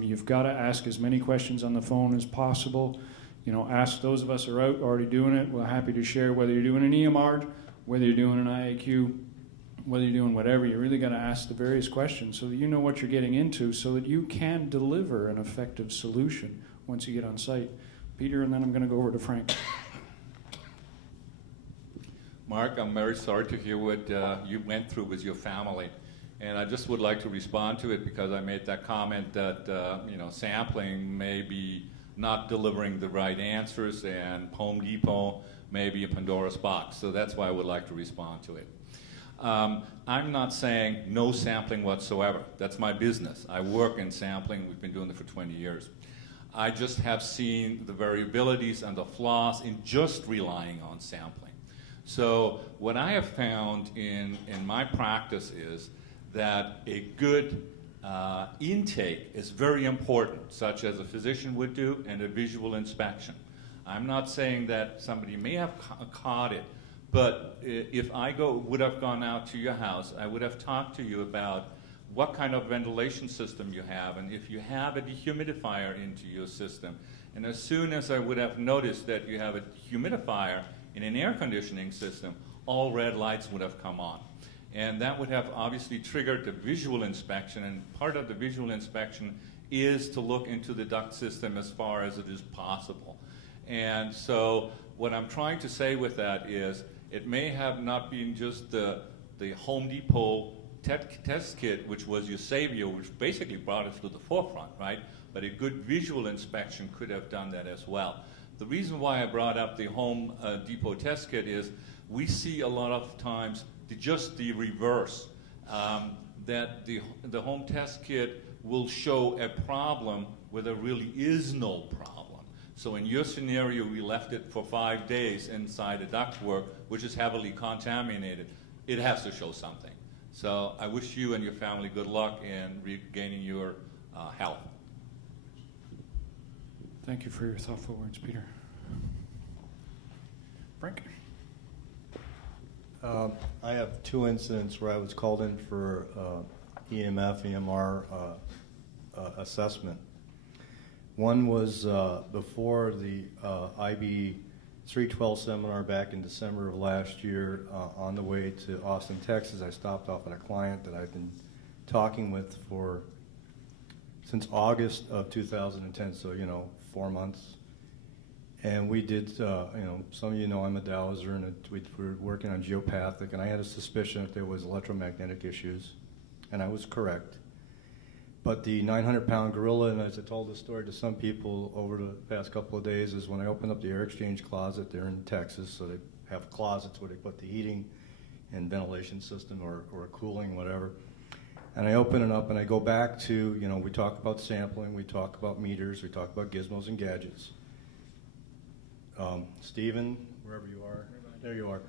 you've got to ask as many questions on the phone as possible. Ask those of us who are out already doing it. We're happy to share whether you're doing an EMR, whether you're doing an IAQ, whether you're doing whatever. You really got to ask the various questions so that you know what you're getting into so that you can deliver an effective solution once you get on site. Peter, and then I'm going to go over to Frank. Mark, I'm very sorry to hear what you went through with your family. And I just would like to respond to it because I made that comment that sampling may be not delivering the right answers, and Home Depot may be a Pandora's box. So that's why I would like to respond to it. I'm not saying no sampling whatsoever. That's my business. I work in sampling. We've been doing it for 20 years. I just have seen the variabilities and the flaws in just relying on sampling. So what I have found in my practice is that a good intake is very important, such as a physician would do, and a visual inspection. I'm not saying that somebody may have caught it, but if I would have gone out to your house, I would have talked to you about what kind of ventilation system you have, and if you have a dehumidifier into your system. And as soon as I would have noticed that you have a humidifier in an air conditioning system, all red lights would have come on. And that would have obviously triggered the visual inspection, and part of the visual inspection is to look into the duct system as far as it is possible. And so what I'm trying to say with that is it may have not been just the Home Depot test kit, which was your savior, which basically brought us to the forefront, right? But a good visual inspection could have done that as well. The reason why I brought up the Home Depot test kit is we see a lot of times just the reverse, that the home test kit will show a problem where there really is no problem. So in your scenario, we left it for 5 days inside a ductwork, which is heavily contaminated. It has to show something. So I wish you and your family good luck in regaining your health. Thank you for your thoughtful words, Peter. Frank? I have 2 incidents where I was called in for EMF, EMR assessment. One was before the IB 312 seminar back in December of last year. On the way to Austin, Texas, I stopped off at a client that I've been talking with since August of 2010, so 4 months. And we did, some of you know I'm a dowser, and we were working on geopathic, and I had a suspicion that there was electromagnetic issues, and I was correct. But the 900-pound gorilla, and as I told the story to some people over the past couple of days, is when I opened up the air exchange closet there in Texas, so they have closets where they put the heating and ventilation system or cooling, whatever. And I open it up, and I go back to, we talk about sampling, we talk about meters, we talk about gizmos and gadgets. Stephen, wherever you are, there you are.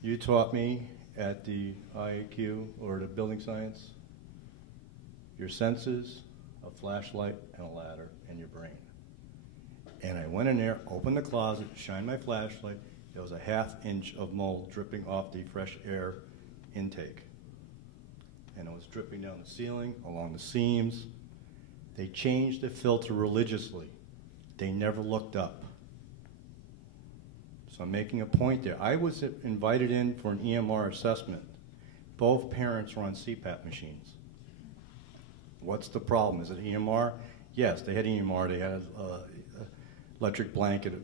You taught me at the IAQ, or the building science, your senses, a flashlight, and a ladder, and your brain. And I went in there, opened the closet, shined my flashlight. There was a ½ inch of mold dripping off the fresh air intake. And it was dripping down the ceiling, along the seams. They changed the filter religiously. They never looked up. So I'm making a point there. I was invited in for an EMR assessment. Both parents were on CPAP machines. What's the problem? Is it EMR? Yes, they had EMR. They had electric blanket.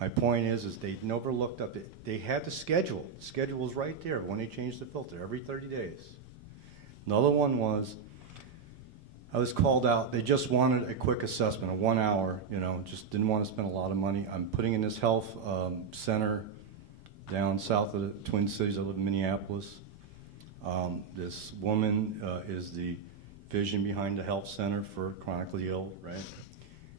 My point is they never looked up. They had the schedule. The schedule was right there when they changed the filter, every 30 days. Another one was, I was called out. They just wanted a quick assessment, a 1 hour, just didn't want to spend a lot of money. I'm putting in this health center down south of the Twin Cities. I live in Minneapolis. This woman is the vision behind the health center for chronically ill, right?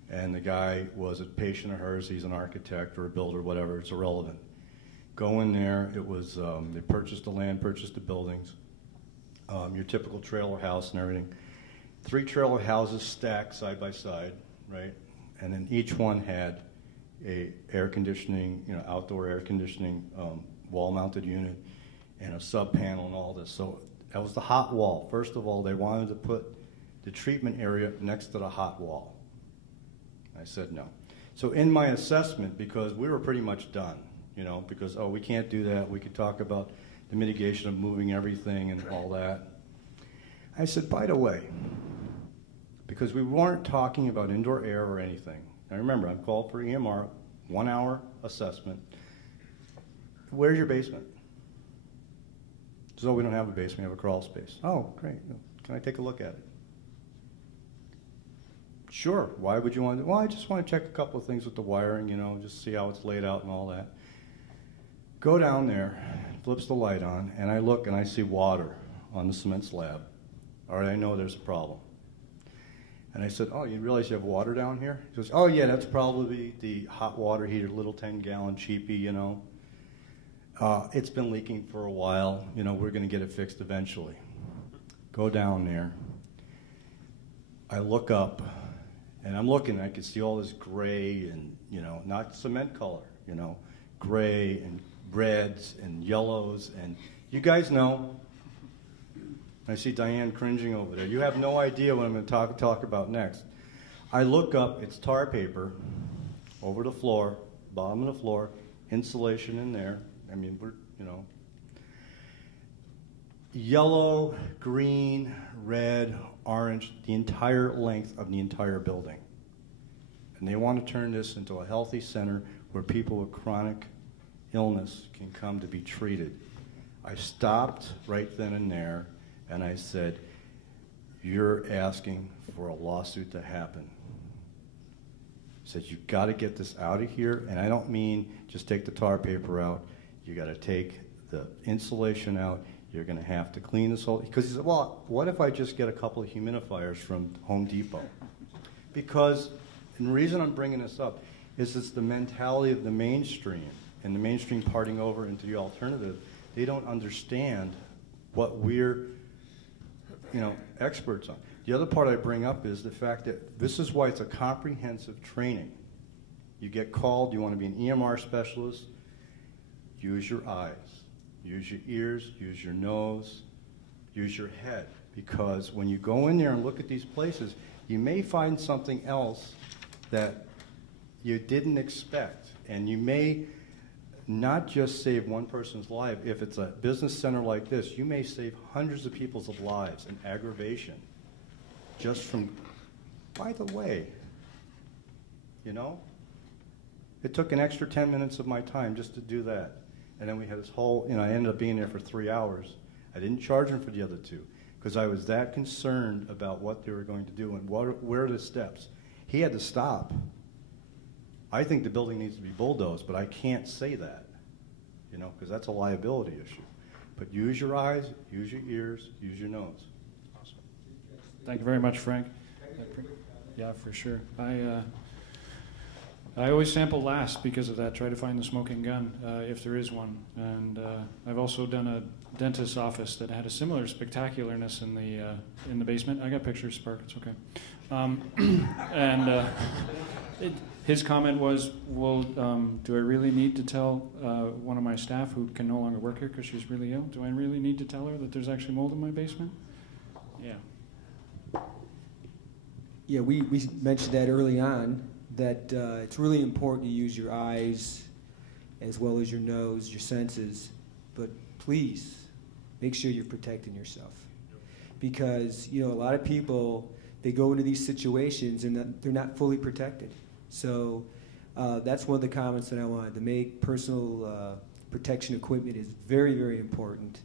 And the guy was a patient of hers. He's an architect or a builder, whatever. It's irrelevant. Go in there. It was, they purchased the land, purchased the buildings, your typical trailer house and everything. 3 trailer houses stacked side by side, right? And then each one had a air conditioning, outdoor air conditioning wall-mounted unit and a sub-panel and all this. So that was the hot wall. First of all, they wanted to put the treatment area next to the hot wall. I said no. So in my assessment, because we were pretty much done, because, we can't do that. We could talk about the mitigation of moving everything and all that. I said, by the way, because we weren't talking about indoor air or anything. Now remember, I'm called for EMR, 1 hour assessment. Where's your basement? So we don't have a basement, we have a crawl space. Oh, great. Can I take a look at it? Sure. Why would you want to? Well, I just want to check a couple of things with the wiring, just see how it's laid out and all that. Go down there, flips the light on, and I look and I see water on the cement slab. All right, I know there's a problem. And I said, oh, you realize you have water down here? He goes, oh, yeah, that's probably the hot water heater, little 10-gallon cheapie, It's been leaking for a while. We're going to get it fixed eventually. Go down there. I look up, and I'm looking. I can see all this gray and, not cement color, gray and reds and yellows. And you guys know. I see Diane cringing over there. You have no idea what I'm going to talk about next. I look up. It's tar paper over the floor, bottom of the floor, insulation in there. I mean, we're, yellow, green, red, orange, the entire length of the entire building. And they want to turn this into a healthy center where people with chronic illness can come to be treated. I stopped right then and there, and I said, you're asking for a lawsuit to happen. I said, you've got to get this out of here, and I don't mean just take the tar paper out. You got to take the insulation out. You're going to have to clean this whole. Because he said, well, what if I just get a couple of humidifiers from Home Depot? Because, and the reason I'm bringing this up is it's the mentality of the mainstream, and the mainstream parting over into the alternative. They don't understand what we're, experts on. The other part I bring up is the fact that this is why it's a comprehensive training. You get called, you want to be an EMR specialist. Use your eyes, use your ears, use your nose, use your head. Because when you go in there and look at these places, you may find something else that you didn't expect. And you may not just save one person's life. If it's a business center like this, you may save hundreds of people's lives in aggravation just from, by the way, it took an extra 10 minutes of my time just to do that. And then we had this whole, I ended up being there for 3 hours. I didn't charge him for the other 2 because I was that concerned about what they were going to do and where are the steps. He had to stop. I think the building needs to be bulldozed, but I can't say that, because that's a liability issue. But use your eyes, use your ears, use your nose. Awesome. Thank you very much, Frank. Yeah, for sure. I always sample last because of that. Try to find the smoking gun if there is one. And I've also done a dentist's office that had a similar spectacularness in the basement. I got pictures, Spark. It's okay. his comment was, well, do I really need to tell one of my staff who can no longer work here because she's really ill, do I really need to tell her that there's actually mold in my basement? Yeah. Yeah, we mentioned that early on, that it's really important to use your eyes as well as your nose, your senses, but please make sure you're protecting yourself. Because, a lot of people, they go into these situations and they're not fully protected. So that's one of the comments that I wanted to make. Personal protection equipment is very, very important.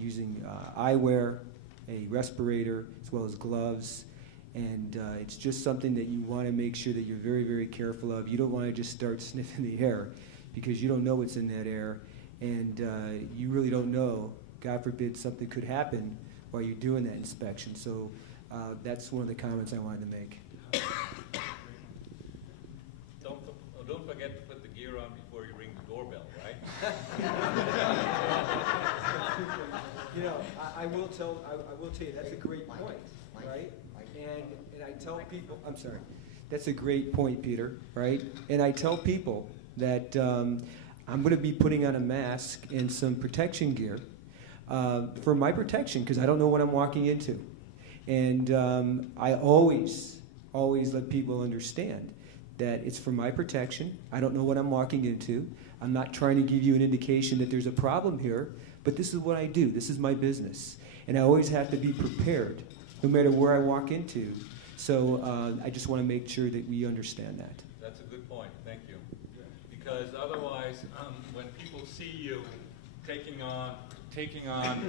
Using eyewear, a respirator, as well as gloves. And it's just something that you want to make sure that you're very, very careful of. You don't want to just start sniffing the air because you don't know what's in that air. And you really don't know. God forbid something could happen while you're doing that inspection. So that's one of the comments I wanted to make. Don't forget to put the gear on before you ring the doorbell, right? I will tell you that's a great point, right? And I tell people, I'm sorry, that's a great point, Peter, right? And I tell people that I'm going to be putting on a mask and some protection gear for my protection because I don't know what I'm walking into. And I always let people understand that it's for my protection. I don't know what I'm walking into. I'm not trying to give you an indication that there's a problem here, but this is what I do. This is my business. And I always have to be prepared no matter where I walk into. So I just want to make sure that we understand that. That's a good point. Thank you. Because otherwise, when people see you taking on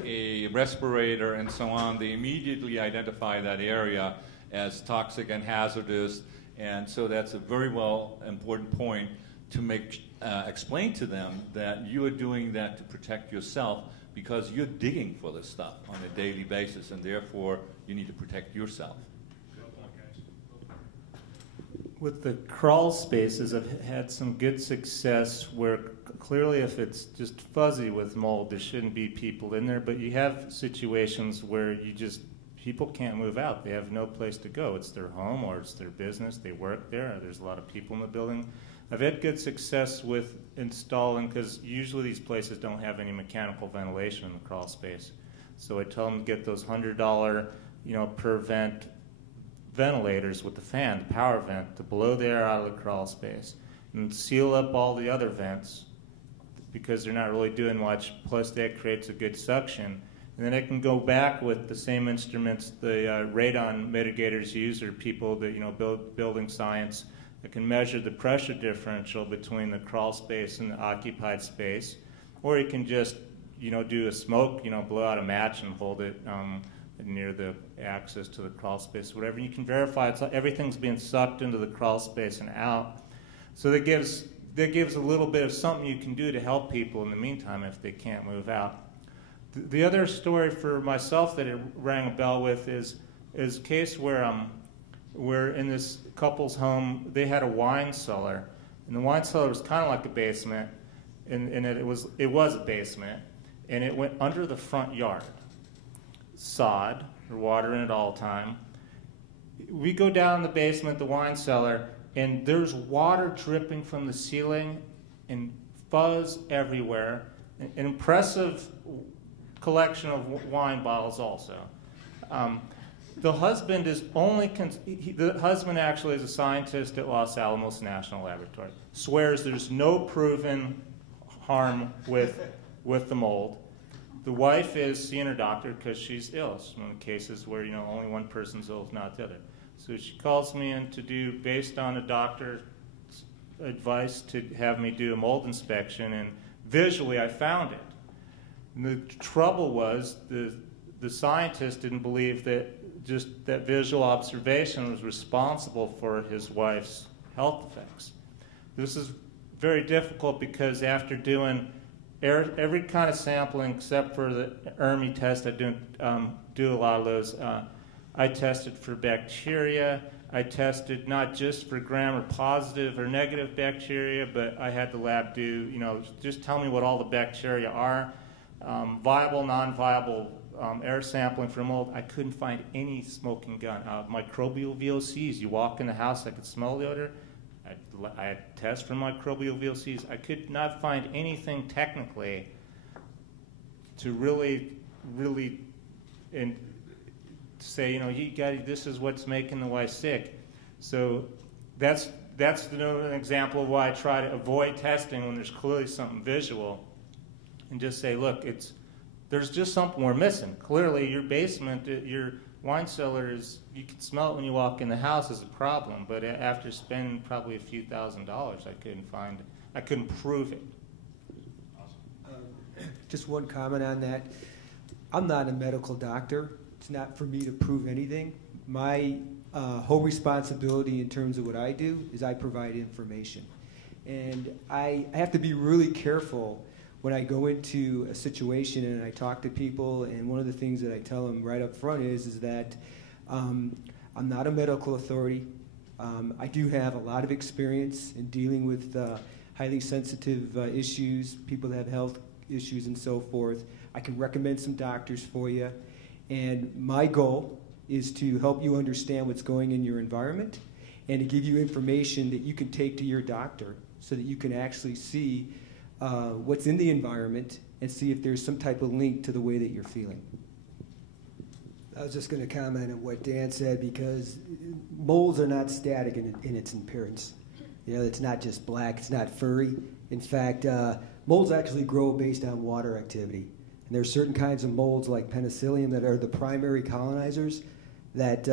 a respirator and so on, they immediately identify that area as toxic and hazardous. And so that's a very important point to explain to them that you are doing that to protect yourself because you're digging for this stuff on a daily basis, and therefore you need to protect yourself. With the crawl spaces, I've had some good success where clearly if it's just fuzzy with mold, there shouldn't be people in there, but you have situations where people can't move out. They have no place to go. It's their home or it's their business. They work there. There's a lot of people in the building. I've had good success with installing, because usually these places don't have any mechanical ventilation in the crawl space. So I tell them to get those $100, per vent ventilators with the fan, the power vent, to blow the air out of the crawl space and seal up all the other vents because they're not really doing much. Plus that creates a good suction. And then I can go back with the same instruments the radon mitigators use, or people that building science that can measure the pressure differential between the crawl space and the occupied space. Or you can just do a smoke, blow out a match and hold it near the access to the crawl space, whatever. And you can verify everything's being sucked into the crawl space and out. So that gives a little bit of something you can do to help people in the meantime if they can't move out. The other story for myself that it rang a bell with is a case where in this couple's home, they had a wine cellar, and the wine cellar was kind of like a basement, and it was a basement, and it went under the front yard, sod or water in it all the time. We go down in the basement, the wine cellar, and there's water dripping from the ceiling and fuzz everywhere. An impressive collection of wine bottles also. The husband is the husband actually is a scientist at Los Alamos National Laboratory. Swears there's no proven harm with the mold. The wife is seeing her doctor because she's ill. It's one of the cases where only one person's ill, if not the other. So she calls me in to do, based on a doctor's advice, to have me do a mold inspection, and visually I found it. And the trouble was the scientist didn't believe that just that visual observation was responsible for his wife's health effects. This is very difficult because after doing every kind of sampling except for the ERMI test, I didn't do a lot of those. I tested for bacteria. I tested not just for gram-positive or negative bacteria, but I had the lab do, just tell me what all the bacteria are. Viable, non-viable air sampling for mold. I couldn't find any smoking gun. Microbial VOCs, you walk in the house, I could smell the odor. I test for microbial VOCs. I could not find anything technically to really say, this is what's making the wife sick. So that's an example of why I try to avoid testing when there's clearly something visual, and just say, look, there's just something we're missing. Clearly, your basement, your wine cellar you can smell it when you walk in the house is a problem, but after spending probably a few $1,000s, I couldn't prove it. Just one comment on that. I'm not a medical doctor. It's not for me to prove anything. My whole responsibility in terms of what I do is I provide information. And I have to be really careful when I go into a situation and I talk to people, and one of the things that I tell them right up front is that I'm not a medical authority. I do have a lot of experience in dealing with highly sensitive issues, people that have health issues and so forth. I can recommend some doctors for you. And my goal is to help you understand what's going in your environment and to give you information that you can take to your doctor so that you can actually see what's in the environment and see if there's some type of link to the way that you're feeling. I was just going to comment on what Dan said, because molds are not static in its appearance. It's not just black, it's not furry. In fact, molds actually grow based on water activity. And there are certain kinds of molds like penicillium that are the primary colonizers that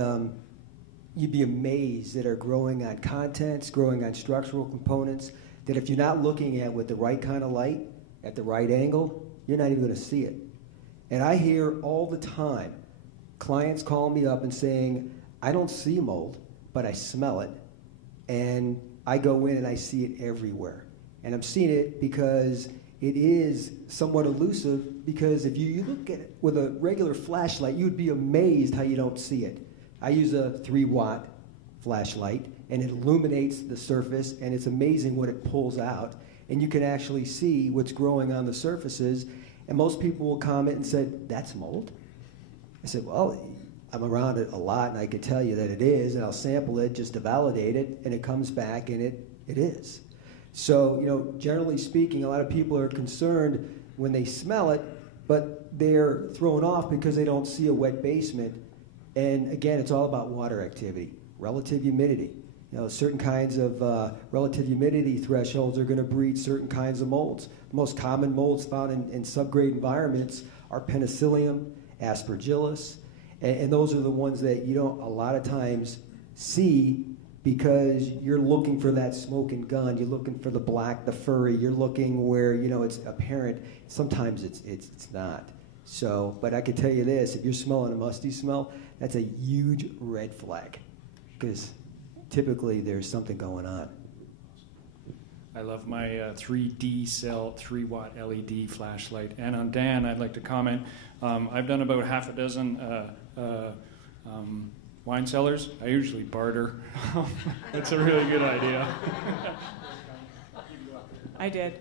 you'd be amazed that are growing on contents, growing on structural components, that if you're not looking at with the right kind of light, at the right angle, you're not even going to see it. And I hear all the time clients call me up and saying, I don't see mold, but I smell it. And I go in and I see it everywhere. And I'm seeing it because it is somewhat elusive, because if you look at it with a regular flashlight, you would be amazed how you don't see it. I use a 3-watt flashlight, and it illuminates the surface, and it's amazing what it pulls out. And you can actually see what's growing on the surfaces. And most people will comment and say, that's mold? I said, well, I'm around it a lot, and I can tell you that it is, and I'll sample it just to validate it, and it comes back, and it is. So, generally speaking, a lot of people are concerned when they smell it, but they're thrown off because they don't see a wet basement. And again, it's all about water activity, relative humidity. Certain kinds of relative humidity thresholds are going to breed certain kinds of molds. The most common molds found in subgrade environments are penicillium, aspergillus, and those are the ones that you don't a lot of times see, because you're looking for that smoking gun. You're looking for the black, the furry. You're looking where it's apparent. Sometimes it's not. So, but I can tell you this: if you're smelling a musty smell, that's a huge red flag, because typically there's something going on. I love my 3D cell 3-watt LED flashlight. And on Dan, I'd like to comment. I've done about half a dozen wine cellars. I usually barter. It's a really good idea. I did.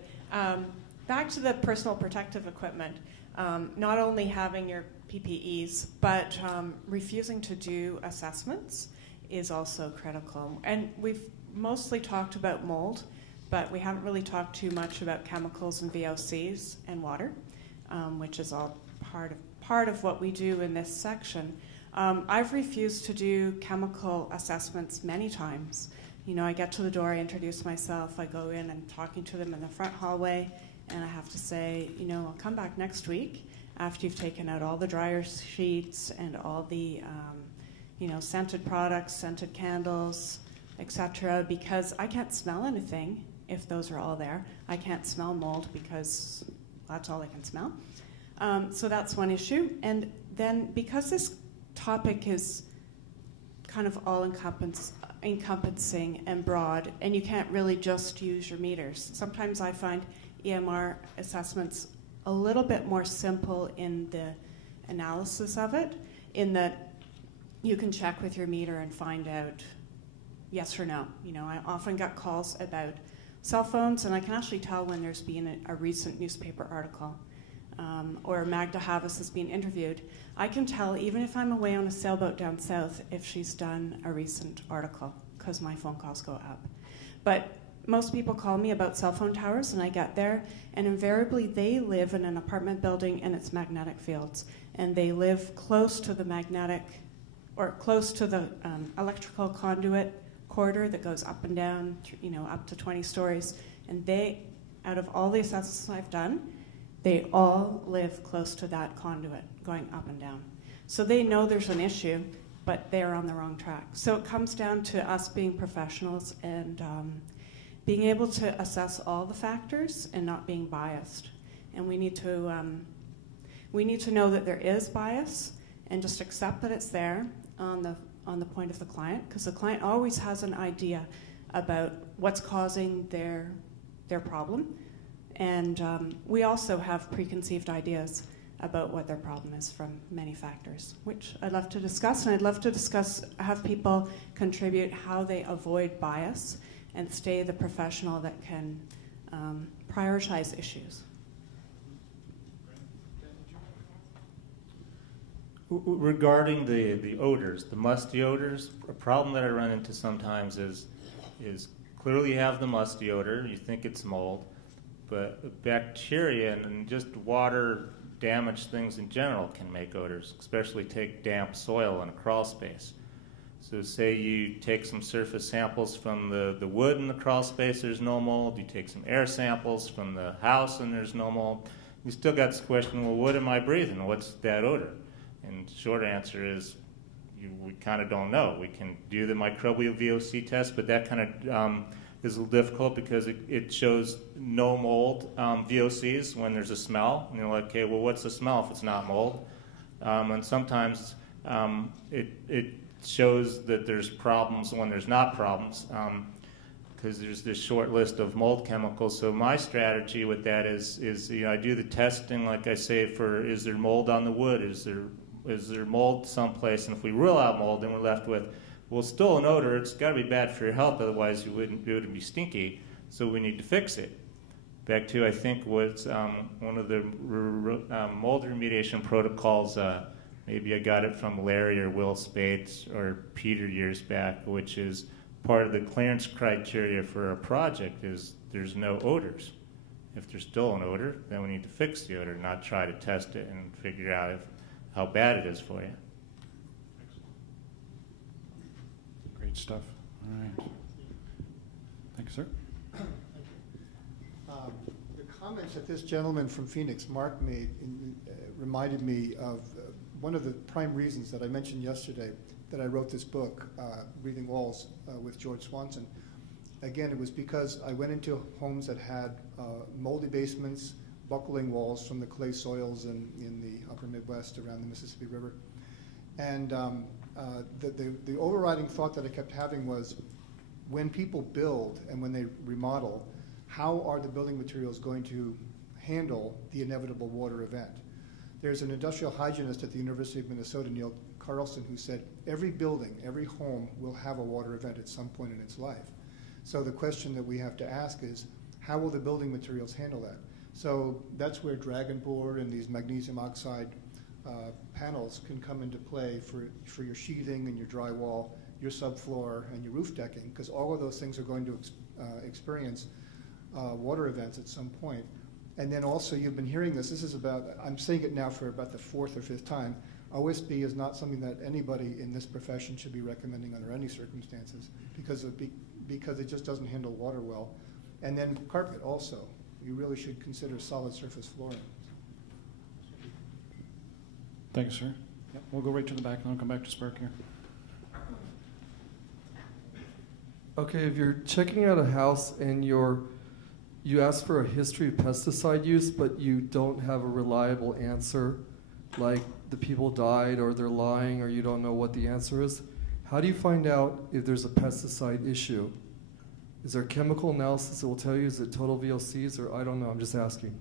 Back to the personal protective equipment. Not only having your PPEs, but refusing to do assessments is also critical. And we've mostly talked about mold, but we haven't really talked too much about chemicals and VOCs and water, which is all part of what we do in this section. I've refused to do chemical assessments many times. I get to the door, I introduce myself, I go in and talking to them in the front hallway, and I have to say, I'll come back next week after you've taken out all the dryer sheets and all the, scented products, scented candles, etc., because I can't smell anything if those are all there. I can't smell mold because that's all I can smell. So that's one issue. And then because this topic is kind of all-encompassing and broad, and you can't really just use your meters. Sometimes I find EMR assessments a little bit more simple in the analysis of it, in that you can check with your meter and find out yes or no. I often get calls about cell phones, and I can actually tell when there's been a recent newspaper article or Magda Havas has been interviewed. I can tell, even if I'm away on a sailboat down south, if she's done a recent article, because my phone calls go up. But most people call me about cell phone towers, and I get there, and invariably they live in an apartment building and it's magnetic fields, and they live close to the magnetic, or close to the electrical conduit corridor that goes up and down, up to 20 stories. And they, out of all the assessments I've done, they all live close to that conduit going up and down. So they know there's an issue, but they're on the wrong track. So it comes down to us being professionals and being able to assess all the factors and not being biased. And we need to know that there is bias and just accept that it's there on the point of the client, because the client always has an idea about what's causing their problem. And we also have preconceived ideas about what their problem is from many factors, which I'd love to discuss. And I'd love to have people contribute how they avoid bias and stay the professional that can prioritize issues. Regarding the odors, the musty odors, a problem that I run into sometimes is clearly you have the musty odor, you think it's mold, but bacteria and just water damaged things in general can make odors, especially take damp soil in a crawl space. So say you take some surface samples from the wood in the crawl space, there's no mold. You take some air samples from the house and there's no mold. You still got this question, well, what am I breathing? What's that odor? And the short answer is we kind of don't know. We can do the microbial VOC test, but that kind of is a little difficult because it shows no mold VOCs when there's a smell. And you're like, okay, well, what's the smell if it's not mold? And sometimes it shows that there's problems when there's not problems because there's this short list of mold chemicals. So my strategy with that is I do the testing, like I say, for is there mold on the wood? Is there mold someplace? And if we rule out mold, then we're left with, well, still an odor. It's got to be bad for your health, otherwise it wouldn't be stinky. So we need to fix it. Back to, I think, what's one of the mold remediation protocols. Maybe I got it from Larry or Will Spades or Peter years back, which is part of the clearance criteria for a project is there's no odors. If there's still an odor, then we need to fix the odor, not try to test it and figure out how bad it is for you. Great stuff. All right. Thank you, sir. The comments that this gentleman from Phoenix, Mark, made reminded me of one of the prime reasons that I mentioned yesterday that I wrote this book, Breathing Walls, with George Swanson. Again, it was because I went into homes that had moldy basements, buckling walls from the clay soils in the upper Midwest around the Mississippi River. And the overriding thought that I kept having was, when people build and when they remodel, how are the building materials going to handle the inevitable water event? There's an industrial hygienist at the University of Minnesota, Neil Carlson, who said every building, every home will have a water event at some point in its life. So the question that we have to ask is, how will the building materials handle that? So that's where dragon board and these magnesium oxide panels can come into play for your sheathing and your drywall, your subfloor, and your roof decking, because all of those things are going to experience water events at some point. And then also, you've been hearing this is about, I'm saying it now for about the fourth or fifth time, OSB is not something that anybody in this profession should be recommending under any circumstances because it just doesn't handle water well. And then carpet also. You really should consider solid surface flooring. Thank you, sir. Yep, we'll go right to the back and I'll come back to Spark here. Okay, if you're checking out a house and you ask for a history of pesticide use, but you don't have a reliable answer, like the people died or they're lying or you don't know what the answer is, how do you find out if there's a pesticide issue? Is there chemical analysis that will tell you, is it total VOCs, or I don't know, I'm just asking.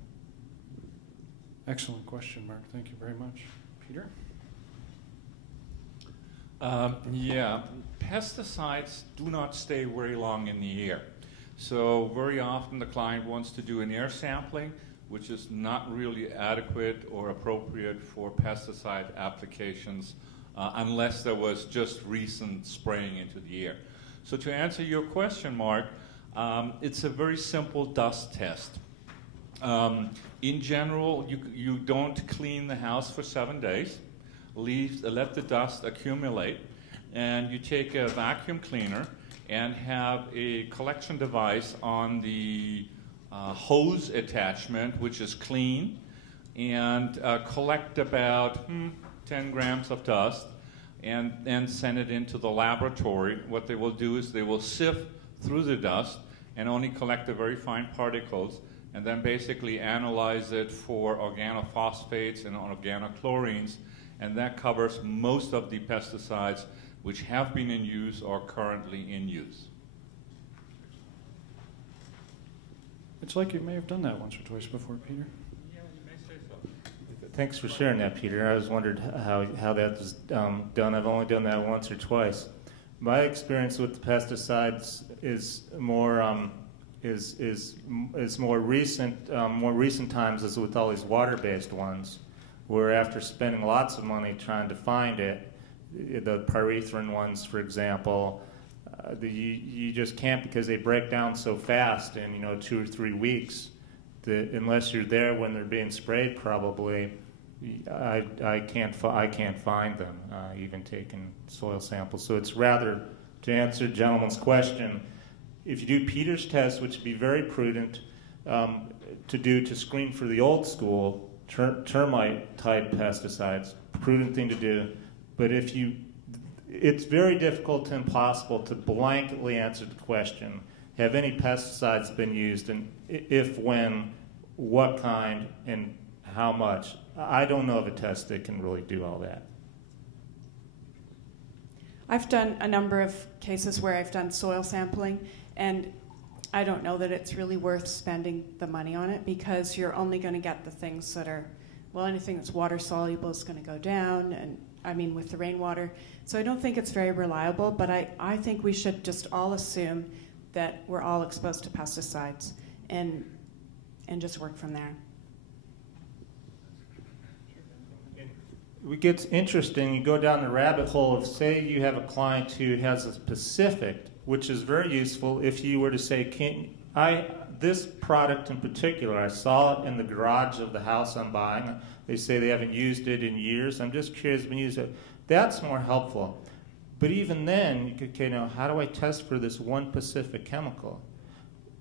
Excellent question, Mark. Thank you very much. Peter? Yeah, pesticides do not stay very long in the air. So very often the client wants to do an air sampling, which is not really adequate or appropriate for pesticide applications unless there was just recent spraying into the air. So to answer your question, Mark, it's a very simple dust test. In general, you don't clean the house for 7 days. Let the dust accumulate, and you take a vacuum cleaner and have a collection device on the hose attachment, which is clean, and collect about 10 grams of dust, and then send it into the laboratory. What they will do is they will sift through the dust and only collect the very fine particles, and then basically analyze it for organophosphates and organochlorines, and that covers most of the pesticides which have been in use or currently in use. It's like you may have done that once or twice before, Peter. Yeah, you may say so. Thanks for sharing that, Peter. I was wondered how that was done. I've only done that once or twice. My experience with the pesticides is more more recent times is with all these water-based ones, where after spending lots of money trying to find it, the pyrethrin ones, for example, you just can't, because they break down so fast in 2 or 3 weeks that unless you're there when they're being sprayed, probably I can't find them, even taking soil samples. So it's rather, to answer the gentleman's question, if you do Peter's test, which would be very prudent to screen for the old school termite type pesticides, prudent thing to do. But it's very difficult to impossible to blanketly answer the question, have any pesticides been used, and if, when, what kind, and how much? I don't know of a test that can really do all that. I've done a number of cases where I've done soil sampling, and I don't know that it's really worth spending the money on it, because you're only going to get the things that are, well, anything that's water soluble is going to go down, and I mean with the rainwater. So I don't think it's very reliable, but I think we should just all assume that we're all exposed to pesticides and just work from there. It gets interesting. You go down the rabbit hole of, say you have a client who has a specific, which is very useful if you were to say, this product in particular, I saw it in the garage of the house I'm buying. They say they haven't used it in years. I'm just curious when you use it. That's more helpful. But even then, you could, now how do I test for this one specific chemical?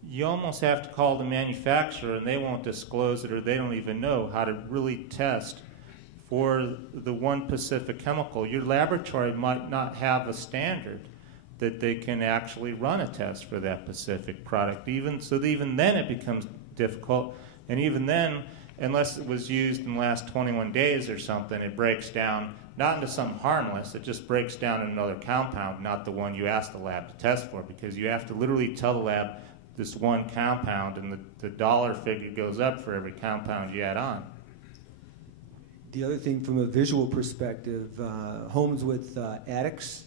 You almost have to call the manufacturer, and they won't disclose it, or they don't even know how to really test for the one specific chemical. Your laboratory might not have a standard that they can actually run a test for that specific product. Even then it becomes difficult, and even then, unless it was used in the last 21 days or something, it breaks down, not into something harmless, it just breaks down in another compound, not the one you asked the lab to test for, because you have to literally tell the lab this one compound, and the dollar figure goes up for every compound you add on. The other thing, from a visual perspective, homes with attics,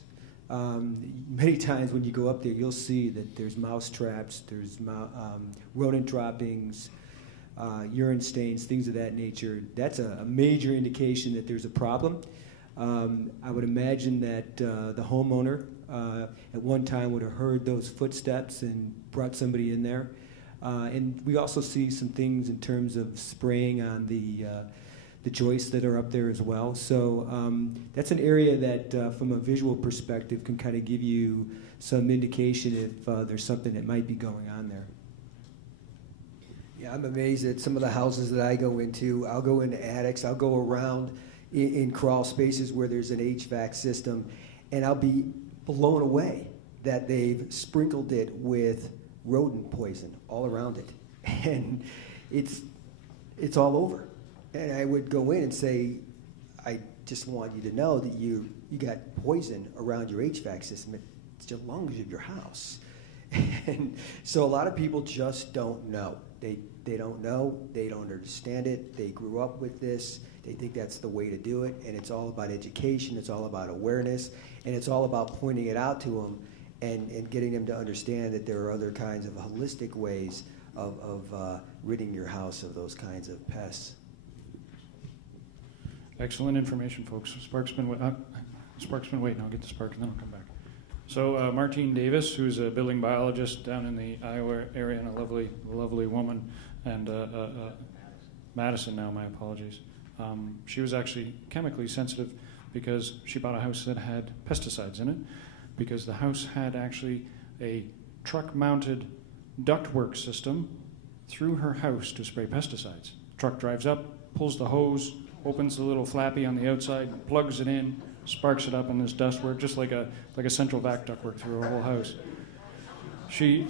many times when you go up there, you'll see that there's mouse traps, there's rodent droppings, urine stains, things of that nature. That's a major indication that there's a problem. I would imagine that the homeowner at one time would have heard those footsteps and brought somebody in there. And we also see some things in terms of spraying on the joists that are up there as well. So that's an area that, from a visual perspective, can kind of give you some indication if there's something that might be going on there. Yeah, I'm amazed at some of the houses that I go into. I'll go into attics. I'll go around in crawl spaces where there's an HVAC system, and I'll be blown away that they've sprinkled it with rodent poison all around it. And it's all over. And I would go in and say, I just want you to know that you got poison around your HVAC system. It's the lungs of your house. And so a lot of people just don't know. They don't know. They don't understand it. They grew up with this. They think that's the way to do it. And it's all about education. It's all about awareness. And it's all about pointing it out to them and getting them to understand that there are other kinds of holistic ways of ridding your house of those kinds of pests. Excellent information, folks. Spark's been waiting. I'll get to Spark, and then I'll come back. So Martine Davis, who's a building biologist down in the Iowa area, and a lovely woman, and Madison now, my apologies. She was actually chemically sensitive because she bought a house that had pesticides in it, because the house had actually a truck-mounted ductwork system through her house to spray pesticides. Truck drives up, pulls the hose, opens the little flappy on the outside, plugs it in, sparks it up in this ductwork, just like a central vac ductwork through her whole house. She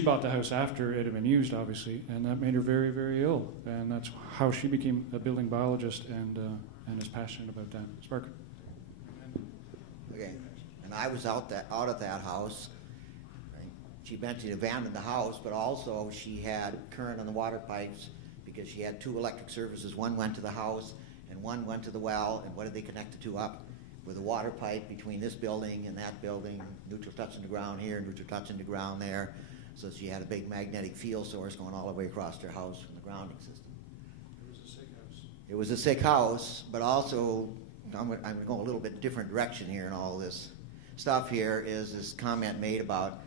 bought the house after it had been used, obviously, and that made her very, very ill. And that's how she became a building biologist and is passionate about that. Spark. Okay, and I was out at that house. Right? She eventually abandoned the house, but also she had current on the water pipes because she had 2 electric services. One went to the house and one went to the well. And what did they connect the 2 up? With a water pipe between this building and that building, neutral touching the ground here, neutral touching the ground there. So she had a big magnetic field source going all the way across her house from the grounding system. It was a sick house. It was a sick house, but also, I'm going to go a little bit different direction here in all this stuff here, is this comment made about,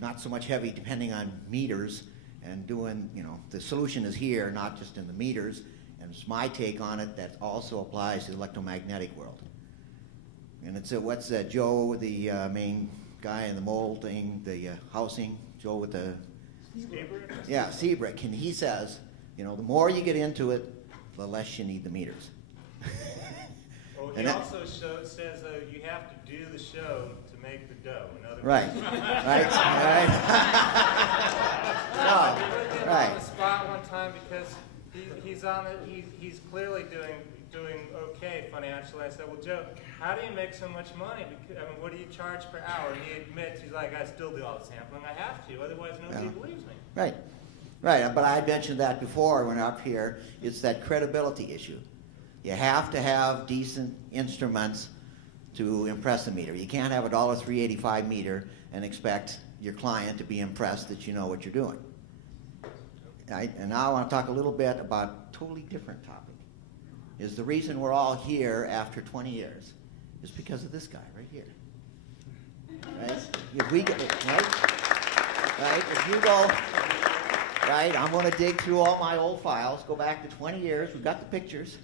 not so much heavy depending on meters and doing, the solution is here, not just in the meters. And it's my take on it that also applies to the electromagnetic world. And it's what's Joe, the main guy in the mold thing, the housing, Joe with the... Seabrick? Yeah, Seabrick. And he says, the more you get into it, the less you need the meters. Well, he also says, though, you have to do the show to make the dough. In other right. words, right. No, right. On the spot one time because he's clearly doing okay financially. I said, well, Joe, how do you make so much money? Because, what do you charge per hour? And he admits, he's like, I still do all the sampling. I have to, otherwise nobody believes me. Right. But I mentioned that before when up here. It's that credibility issue. You have to have decent instruments to impress a meter. You can't have a $3.85 meter and expect your client to be impressed that you know what you're doing. Right? And now I want to talk a little bit about a totally different topic. Is the reason we're all here after 20 years is because of this guy right here. Right? If we get it, right? If you go, right, I'm going to dig through all my old files, go back to 20 years, we've got the pictures.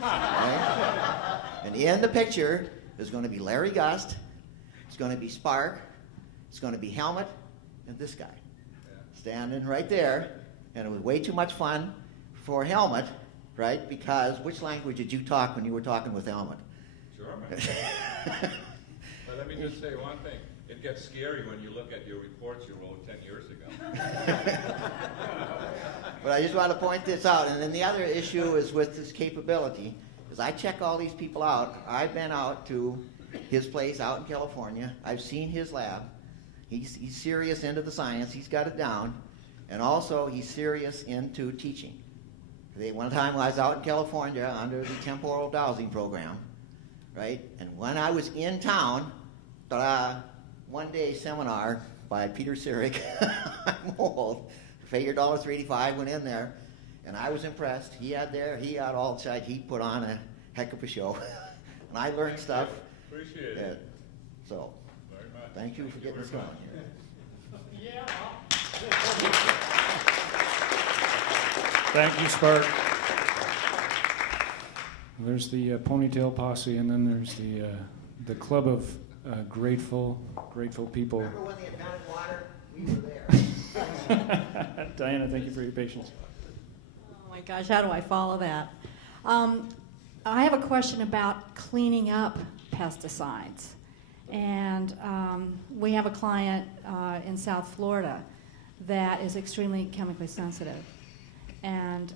Right? And in the picture is going to be Larry Gust, it's going to be Spark, it's going to be Helmut, and this guy. Standing right there. And it was way too much fun for Helmut, right? Because which language did you talk when you were talking with Helmut? German. But let me just say one thing. It gets scary when you look at your reports you wrote 10 years ago. But I just want to point this out. And then the other issue is with this capability, is I check all these people out. I've been out to his place out in California. I've seen his lab. He's serious into the science. He's got it down. And also, he's serious into teaching. One time I was out in California under the temporal dowsing program, right? And when I was in town, one-day seminar by Peter Sirik on mold. Figured $3.85, went in there, and I was impressed. He had all the side. He put on a heck of a show. And I learned stuff. Appreciate it. So, very much. Thank you for getting us going here. Yeah. Thank you, Spark. There's the ponytail posse, and then there's the club of grateful people. Remember when they invented water? We were there. Diana, thank you for your patience. Oh my gosh, how do I follow that? I have a question about cleaning up pesticides. And we have a client in South Florida that is extremely chemically sensitive. And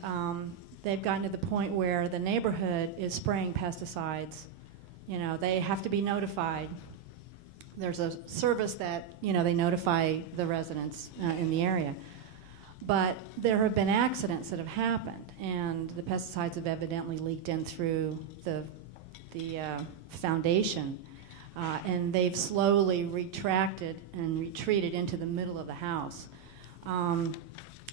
they've gotten to the point where the neighborhood is spraying pesticides. They have to be notified. There's a service that, they notify the residents in the area. But there have been accidents that have happened, and the pesticides have evidently leaked in through the foundation, and they've slowly retracted and retreated into the middle of the house.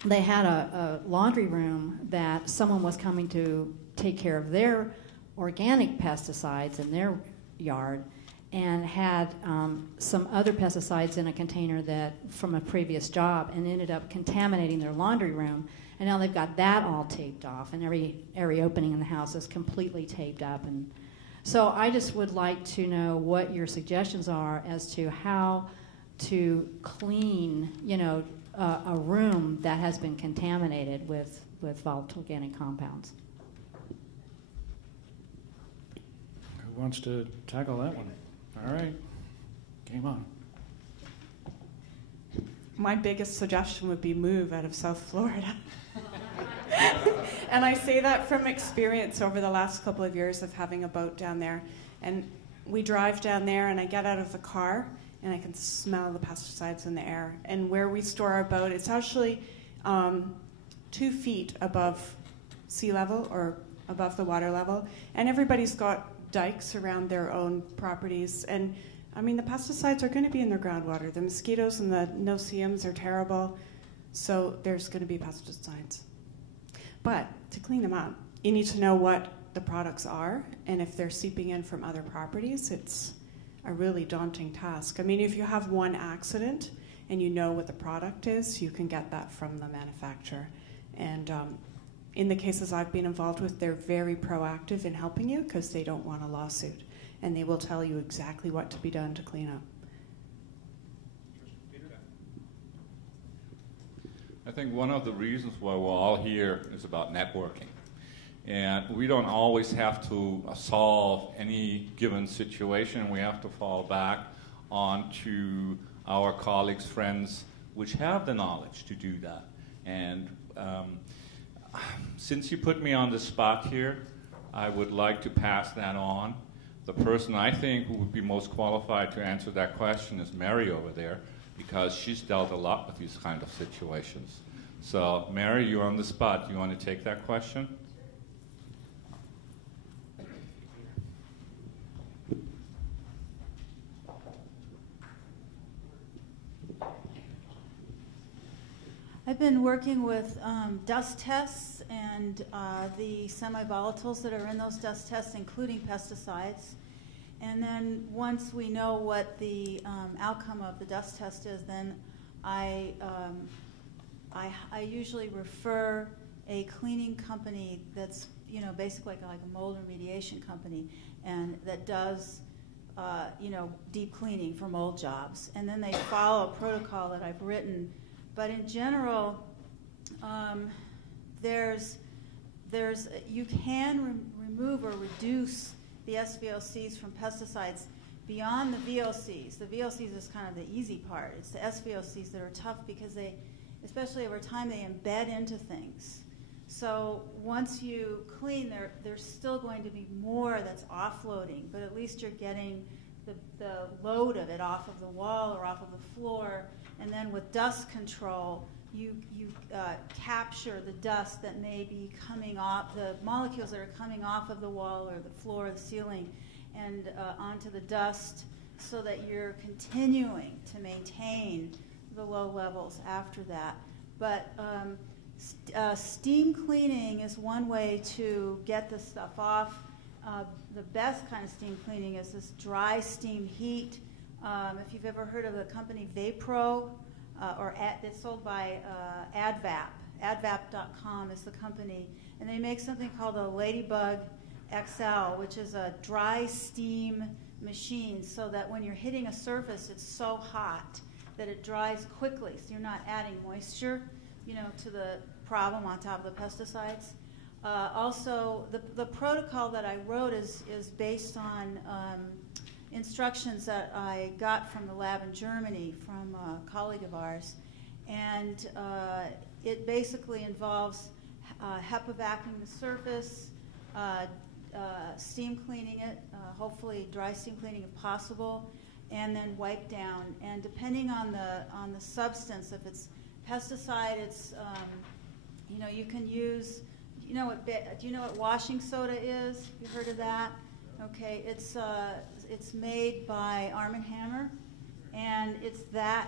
They had a laundry room that someone was coming to take care of their organic pesticides in their yard, and had some other pesticides in a container that from a previous job, and ended up contaminating their laundry room. And now they've got that all taped off, and every opening in the house is completely taped up. And so I just would like to know what your suggestions are as to how to clean, a room that has been contaminated with volatile organic compounds. Who wants to tackle that one? All right, game on. My biggest suggestion would be move out of South Florida. And I say that from experience over the last couple of years of having a boat down there. And we drive down there, and I get out of the car, and I can smell the pesticides in the air. And where we store our boat, it's actually 2 feet above sea level or above the water level. And everybody's got dikes around their own properties. And, I mean, the pesticides are going to be in their groundwater. The mosquitoes and the no-see-ums are terrible. So there's going to be pesticides. But to clean them up, you need to know what the products are, and if they're seeping in from other properties, it's a really daunting task. I mean, if you have one accident and you know what the product is, you can get that from the manufacturer. And in the cases I've been involved with, they're very proactive in helping you because they don't want a lawsuit, and they will tell you exactly what to be done to clean up. I think one of the reasons why we're all here is about networking. And we don't always have to solve any given situation. We have to fall back onto our colleagues, friends, which have the knowledge to do that. And since you put me on the spot here, I would like to pass that on. The person I think who would be most qualified to answer that question is Mary over there, because she's dealt a lot with these kind of situations. So, Mary, you're on the spot. You want to take that question? I've been working with dust tests and the semi-volatiles that are in those dust tests, including pesticides. And then once we know what the outcome of the dust test is, then I usually refer a cleaning company that's basically like a mold remediation company, and that does deep cleaning for mold jobs. And then they follow a protocol that I've written. But in general, you can remove or reduce the SVOCs from pesticides beyond the VOCs. The VOCs is kind of the easy part. It's the SVOCs that are tough because they, especially over time, they embed into things. So once you clean, there's still going to be more that's offloading, but at least you're getting the load of it off of the wall or off of the floor. And then with dust control, you capture the dust that may be coming off, the molecules that are coming off of the wall or the floor or the ceiling, and onto the dust, so that you're continuing to maintain the low levels after that. But steam cleaning is one way to get this stuff off. The best kind of steam cleaning is this dry steam heat. If you've ever heard of the company Vapro, it's sold by Advap. Advap.com is the company. And they make something called a Ladybug XL, which is a dry steam machine, so that when you're hitting a surface, it's so hot that it dries quickly, so you're not adding moisture, to the problem on top of the pesticides. Also, the protocol that I wrote is based on instructions that I got from the lab in Germany from a colleague of ours. And it basically involves HEPA vacuuming the surface, steam cleaning it, hopefully dry steam cleaning if possible, and then wipe down. And depending on the substance, if it's pesticide, it's you can use. Do you know what washing soda is? Have you heard of that? Okay, it's made by Arm & Hammer, and it's that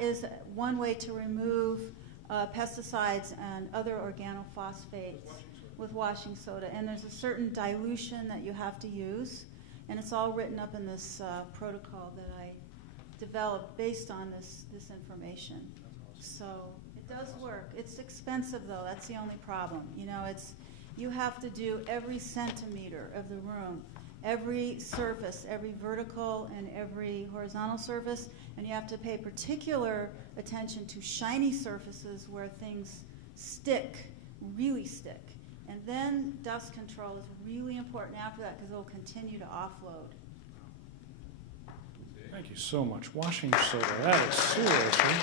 is one way to remove pesticides and other organophosphates with washing soda. And there's a certain dilution that you have to use, And it's all written up in this protocol that I developed based on this information. So it does work. It's expensive, though. That's the only problem. You know, you have to do every centimeter of the room, every surface, every vertical and every horizontal surface, and you have to pay particular attention to shiny surfaces where things stick, really stick. And then dust control is really important after that because it will continue to offload. Thank you so much. Washing soda, that is seriously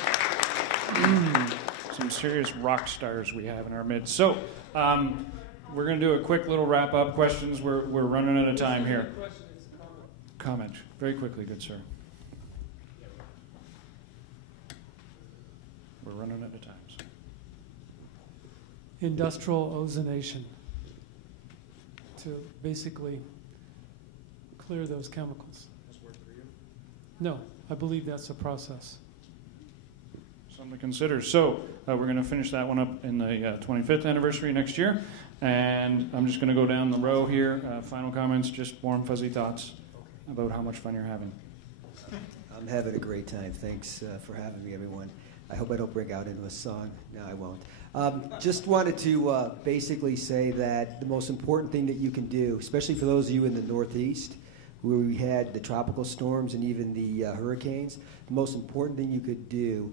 some serious rock stars we have in our midst. So we're going to do a quick little wrap-up. Questions, we're running out of time here. Comment. Very quickly, good sir. We're running out of time. So. Industrial ozonation to basically clear those chemicals. Does work for you? No, I believe that's a process. Something to consider. So we're going to finish that one up in the 25th anniversary next year. And I'm just going to go down the row here. Final comments, just warm, fuzzy thoughts about how much fun you're having. I'm having a great time. Thanks for having me, everyone. I hope I don't break out into a song. No, I won't. Just wanted to basically say that the most important thing that you can do, especially for those of you in the Northeast, where we had the tropical storms and even the hurricanes, the most important thing you could do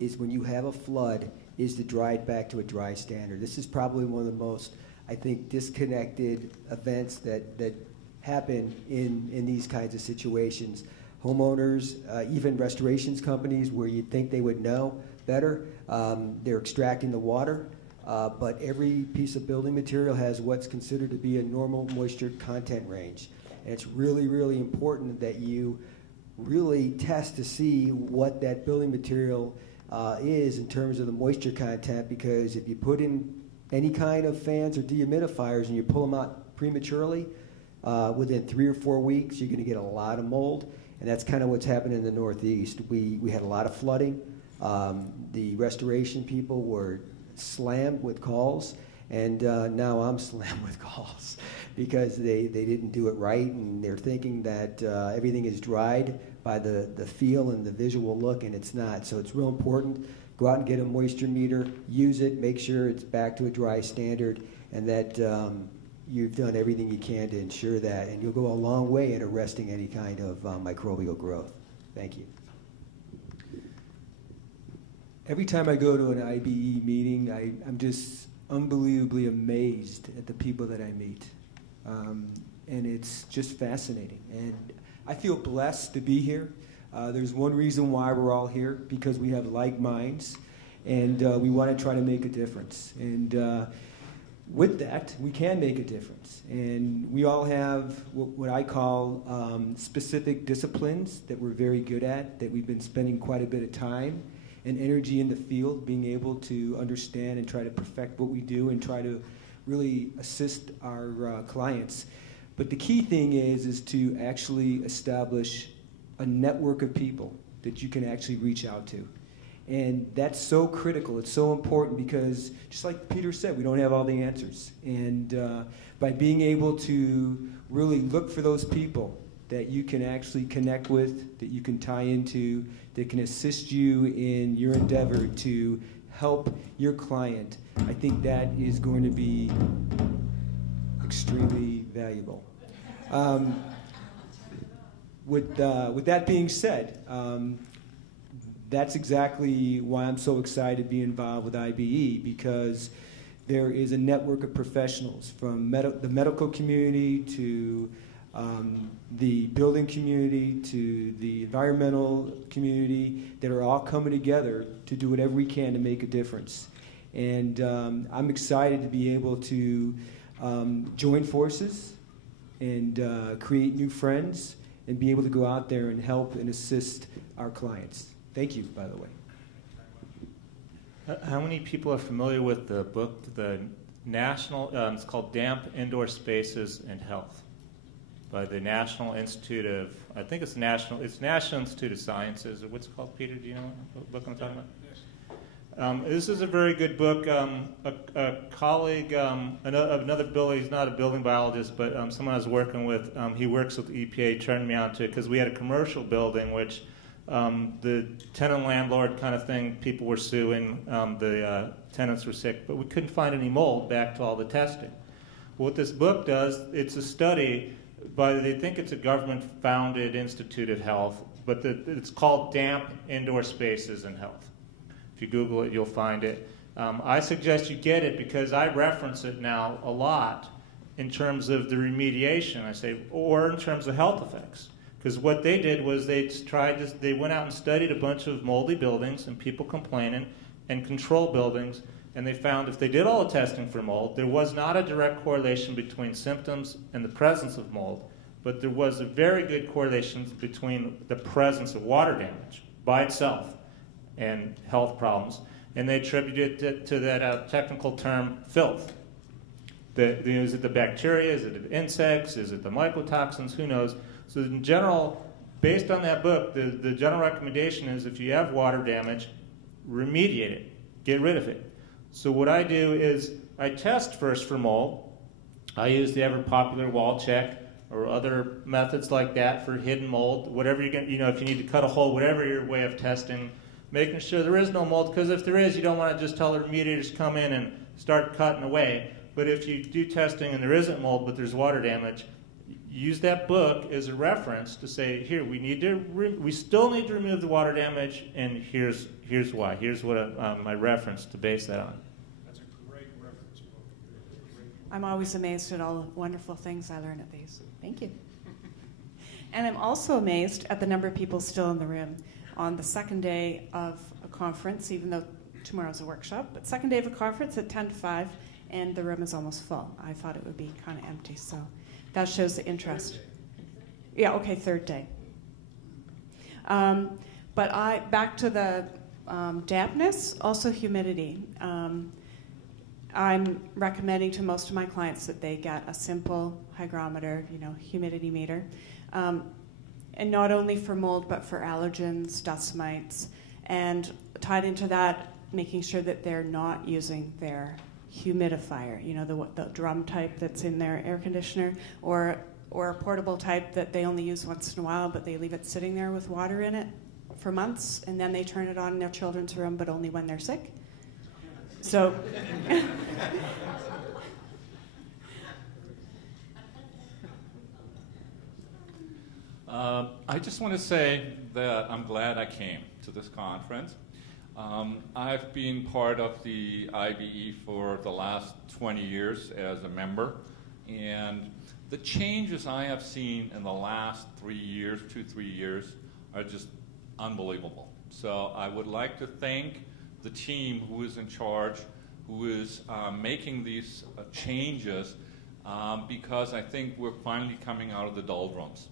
is when you have a flood is to dry it back to a dry standard. This is probably one of the most, I think, disconnected events that happen in these kinds of situations. Homeowners, even restorations companies where you'd think they would know better, they're extracting the water, but every piece of building material has what's considered to be a normal moisture content range. And it's really, really important that you really test to see what that building material is in terms of the moisture content, because if you put in any kind of fans or dehumidifiers and you pull them out prematurely, within 3 or 4 weeks, you're going to get a lot of mold. And that's kind of what's happened in the Northeast. We had a lot of flooding. The restoration people were slammed with calls, and now I'm slammed with calls because they didn't do it right, and they're thinking that everything is dried by the feel and the visual look, and it's not. So it's real important. Go out and get a moisture meter, use it, make sure it's back to a dry standard, and that you've done everything you can to ensure that, and you'll go a long way in arresting any kind of microbial growth. Thank you. Every time I go to an IBE meeting, I'm just unbelievably amazed at the people that I meet. And it's just fascinating. And I feel blessed to be here. There's one reason why we're all here, because we have like minds, and we want to try to make a difference. And with that, we can make a difference. And we all have what I call specific disciplines that we're very good at, that we've been spending quite a bit of time and energy in the field, being able to understand and try to perfect what we do and try to really assist our clients. But the key thing is to actually establish a network of people that you can actually reach out to. And that's so critical. It's so important because, just like Peter said, we don't have all the answers. And by being able to really look for those people that you can actually connect with, that you can tie into, that can assist you in your endeavor to help your client, I think that is going to be extremely valuable. With that being said, that's exactly why I'm so excited to be involved with IBE, because there is a network of professionals from the medical community to the building community to the environmental community that are all coming together to do whatever we can to make a difference. And I'm excited to be able to join forces and create new friends and be able to go out there and help and assist our clients. Thank you, by the way. How many people are familiar with the book, the National, it's called Damp Indoor Spaces and Health, by the National Institute of, I think it's National Institute of Sciences, or what's it called, Peter? Do you know what book I'm talking about? This is a very good book. A colleague, another building, he's not a building biologist, but someone I was working with, he works with the EPA, turned me on to it because we had a commercial building which the tenant-landlord kind of thing, people were suing, the tenants were sick, but we couldn't find any mold back to all the testing. What this book does, it's a study by, they think it's a government-founded Institute of Health, but it's called Damp Indoor Spaces in Health. If you Google it, you'll find it. I suggest you get it because I reference it now a lot in terms of the remediation, I say, or in terms of health effects. Because what they did was they went out and studied a bunch of moldy buildings and people complaining and control buildings, and they found if they did all the testing for mold, there was not a direct correlation between symptoms and the presence of mold, but there was a very good correlation between the presence of water damage by itself and health problems, and they attributed it to that technical term, filth. Is it the bacteria? Is it the insects? Is it the mycotoxins? Who knows? So in general, based on that book, the general recommendation is if you have water damage, remediate it. Get rid of it. So what I do is I test first for mold. I use the ever popular wall check or other methods like that for hidden mold. Whatever you're going, if you need to cut a hole, whatever your way of testing, making sure there is no mold, because if there is, you don't want to just tell the remediators to come in and start cutting away. But if you do testing and there isn't mold, but there's water damage, use that book as a reference to say, here, we still need to remove the water damage, and here's why. Here's what my reference to base that on. That's a great reference book. I'm always amazed at all the wonderful things I learn at these. Thank you. And I'm also amazed at the number of people still in the room on the second day of a conference, even though tomorrow's a workshop, but second day of a conference at 10 to 5, and the room is almost full. I thought it would be kind of empty, so that shows the interest. Yeah, okay, third day. But back to the dampness, also humidity. I'm recommending to most of my clients that they get a simple hygrometer, humidity meter. And not only for mold, but for allergens, dust mites, and tied into that, making sure that they're not using their humidifier, the drum type that's in their air conditioner, or a portable type that they only use once in a while, but they leave it sitting there with water in it for months, and then they turn it on in their children's room, but only when they're sick. So... I just want to say that I'm glad I came to this conference. I've been part of the IBE for the last 20 years as a member, and the changes I have seen in the last 3 years, 2-3 years, are just unbelievable. So I would like to thank the team who is in charge, who is making these changes, because I think we're finally coming out of the doldrums.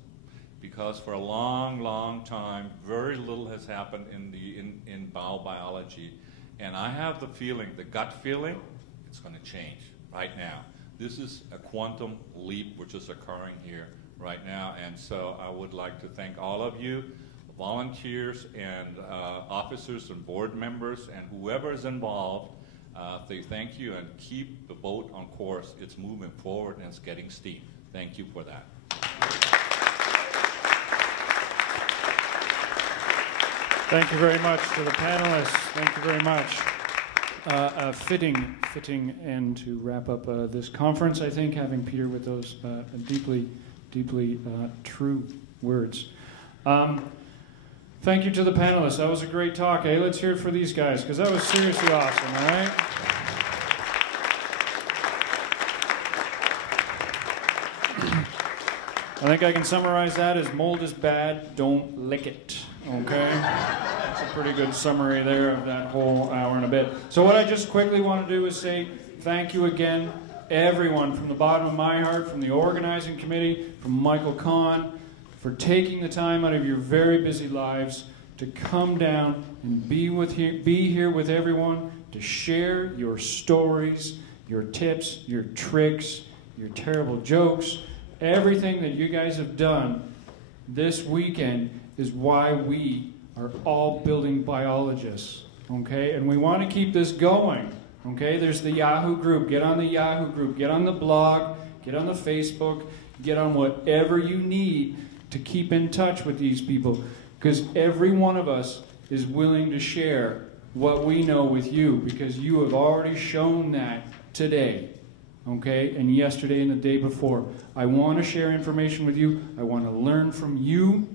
Because for a long, long time, very little has happened in bowel biology. And I have the feeling, the gut feeling, it's going to change right now. This is a quantum leap which is occurring here right now. And so I would like to thank all of you, volunteers and officers and board members and whoever is involved. They thank you and keep the boat on course. It's moving forward and it's getting steam. Thank you for that. Thank you very much to the panelists. Thank you very much. A fitting end to wrap up this conference, I think, having Peter with those deeply true words. Thank you to the panelists. That was a great talk. Hey, let's hear it for these guys, because that was seriously awesome, all right? I think I can summarize that as mold is bad, don't lick it. Okay? That's a pretty good summary there of that whole hour and a bit. So what I just quickly want to do is say thank you again, everyone, from the bottom of my heart, from the organizing committee, from Michael Kahn, for taking the time out of your very busy lives to come down and be here with everyone, to share your stories, your tips, your tricks, your terrible jokes. Everything that you guys have done this weekend is why we are all building biologists. okay? And we want to keep this going, okay? There's the Yahoo group. Get on the Yahoo group. Get on the blog. Get on the Facebook. Get on whatever you need to keep in touch with these people, because every one of us is willing to share what we know with you, because you have already shown that today, okay, and yesterday and the day before. I want to share information with you. I want to learn from you,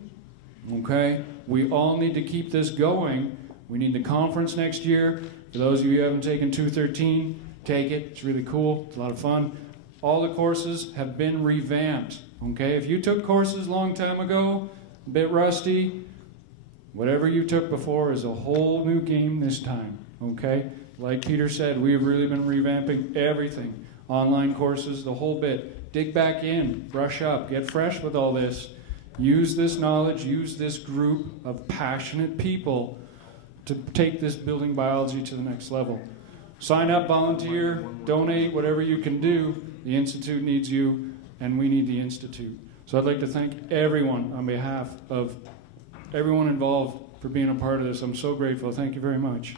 okay? We all need to keep this going. We need the conference next year. For those of you who haven't taken 213, take it. It's really cool. It's a lot of fun. All the courses have been revamped, okay? If you took courses a long time ago, a bit rusty, whatever you took before is a whole new game this time, okay? Like Peter said, we've really been revamping everything. Online courses, the whole bit. Dig back in, brush up, get fresh with all this. Use this knowledge, use this group of passionate people to take this building biology to the next level. Sign up, volunteer, donate, whatever you can do. The Institute needs you, and we need the Institute. So I'd like to thank everyone on behalf of everyone involved for being a part of this. I'm so grateful. Thank you very much.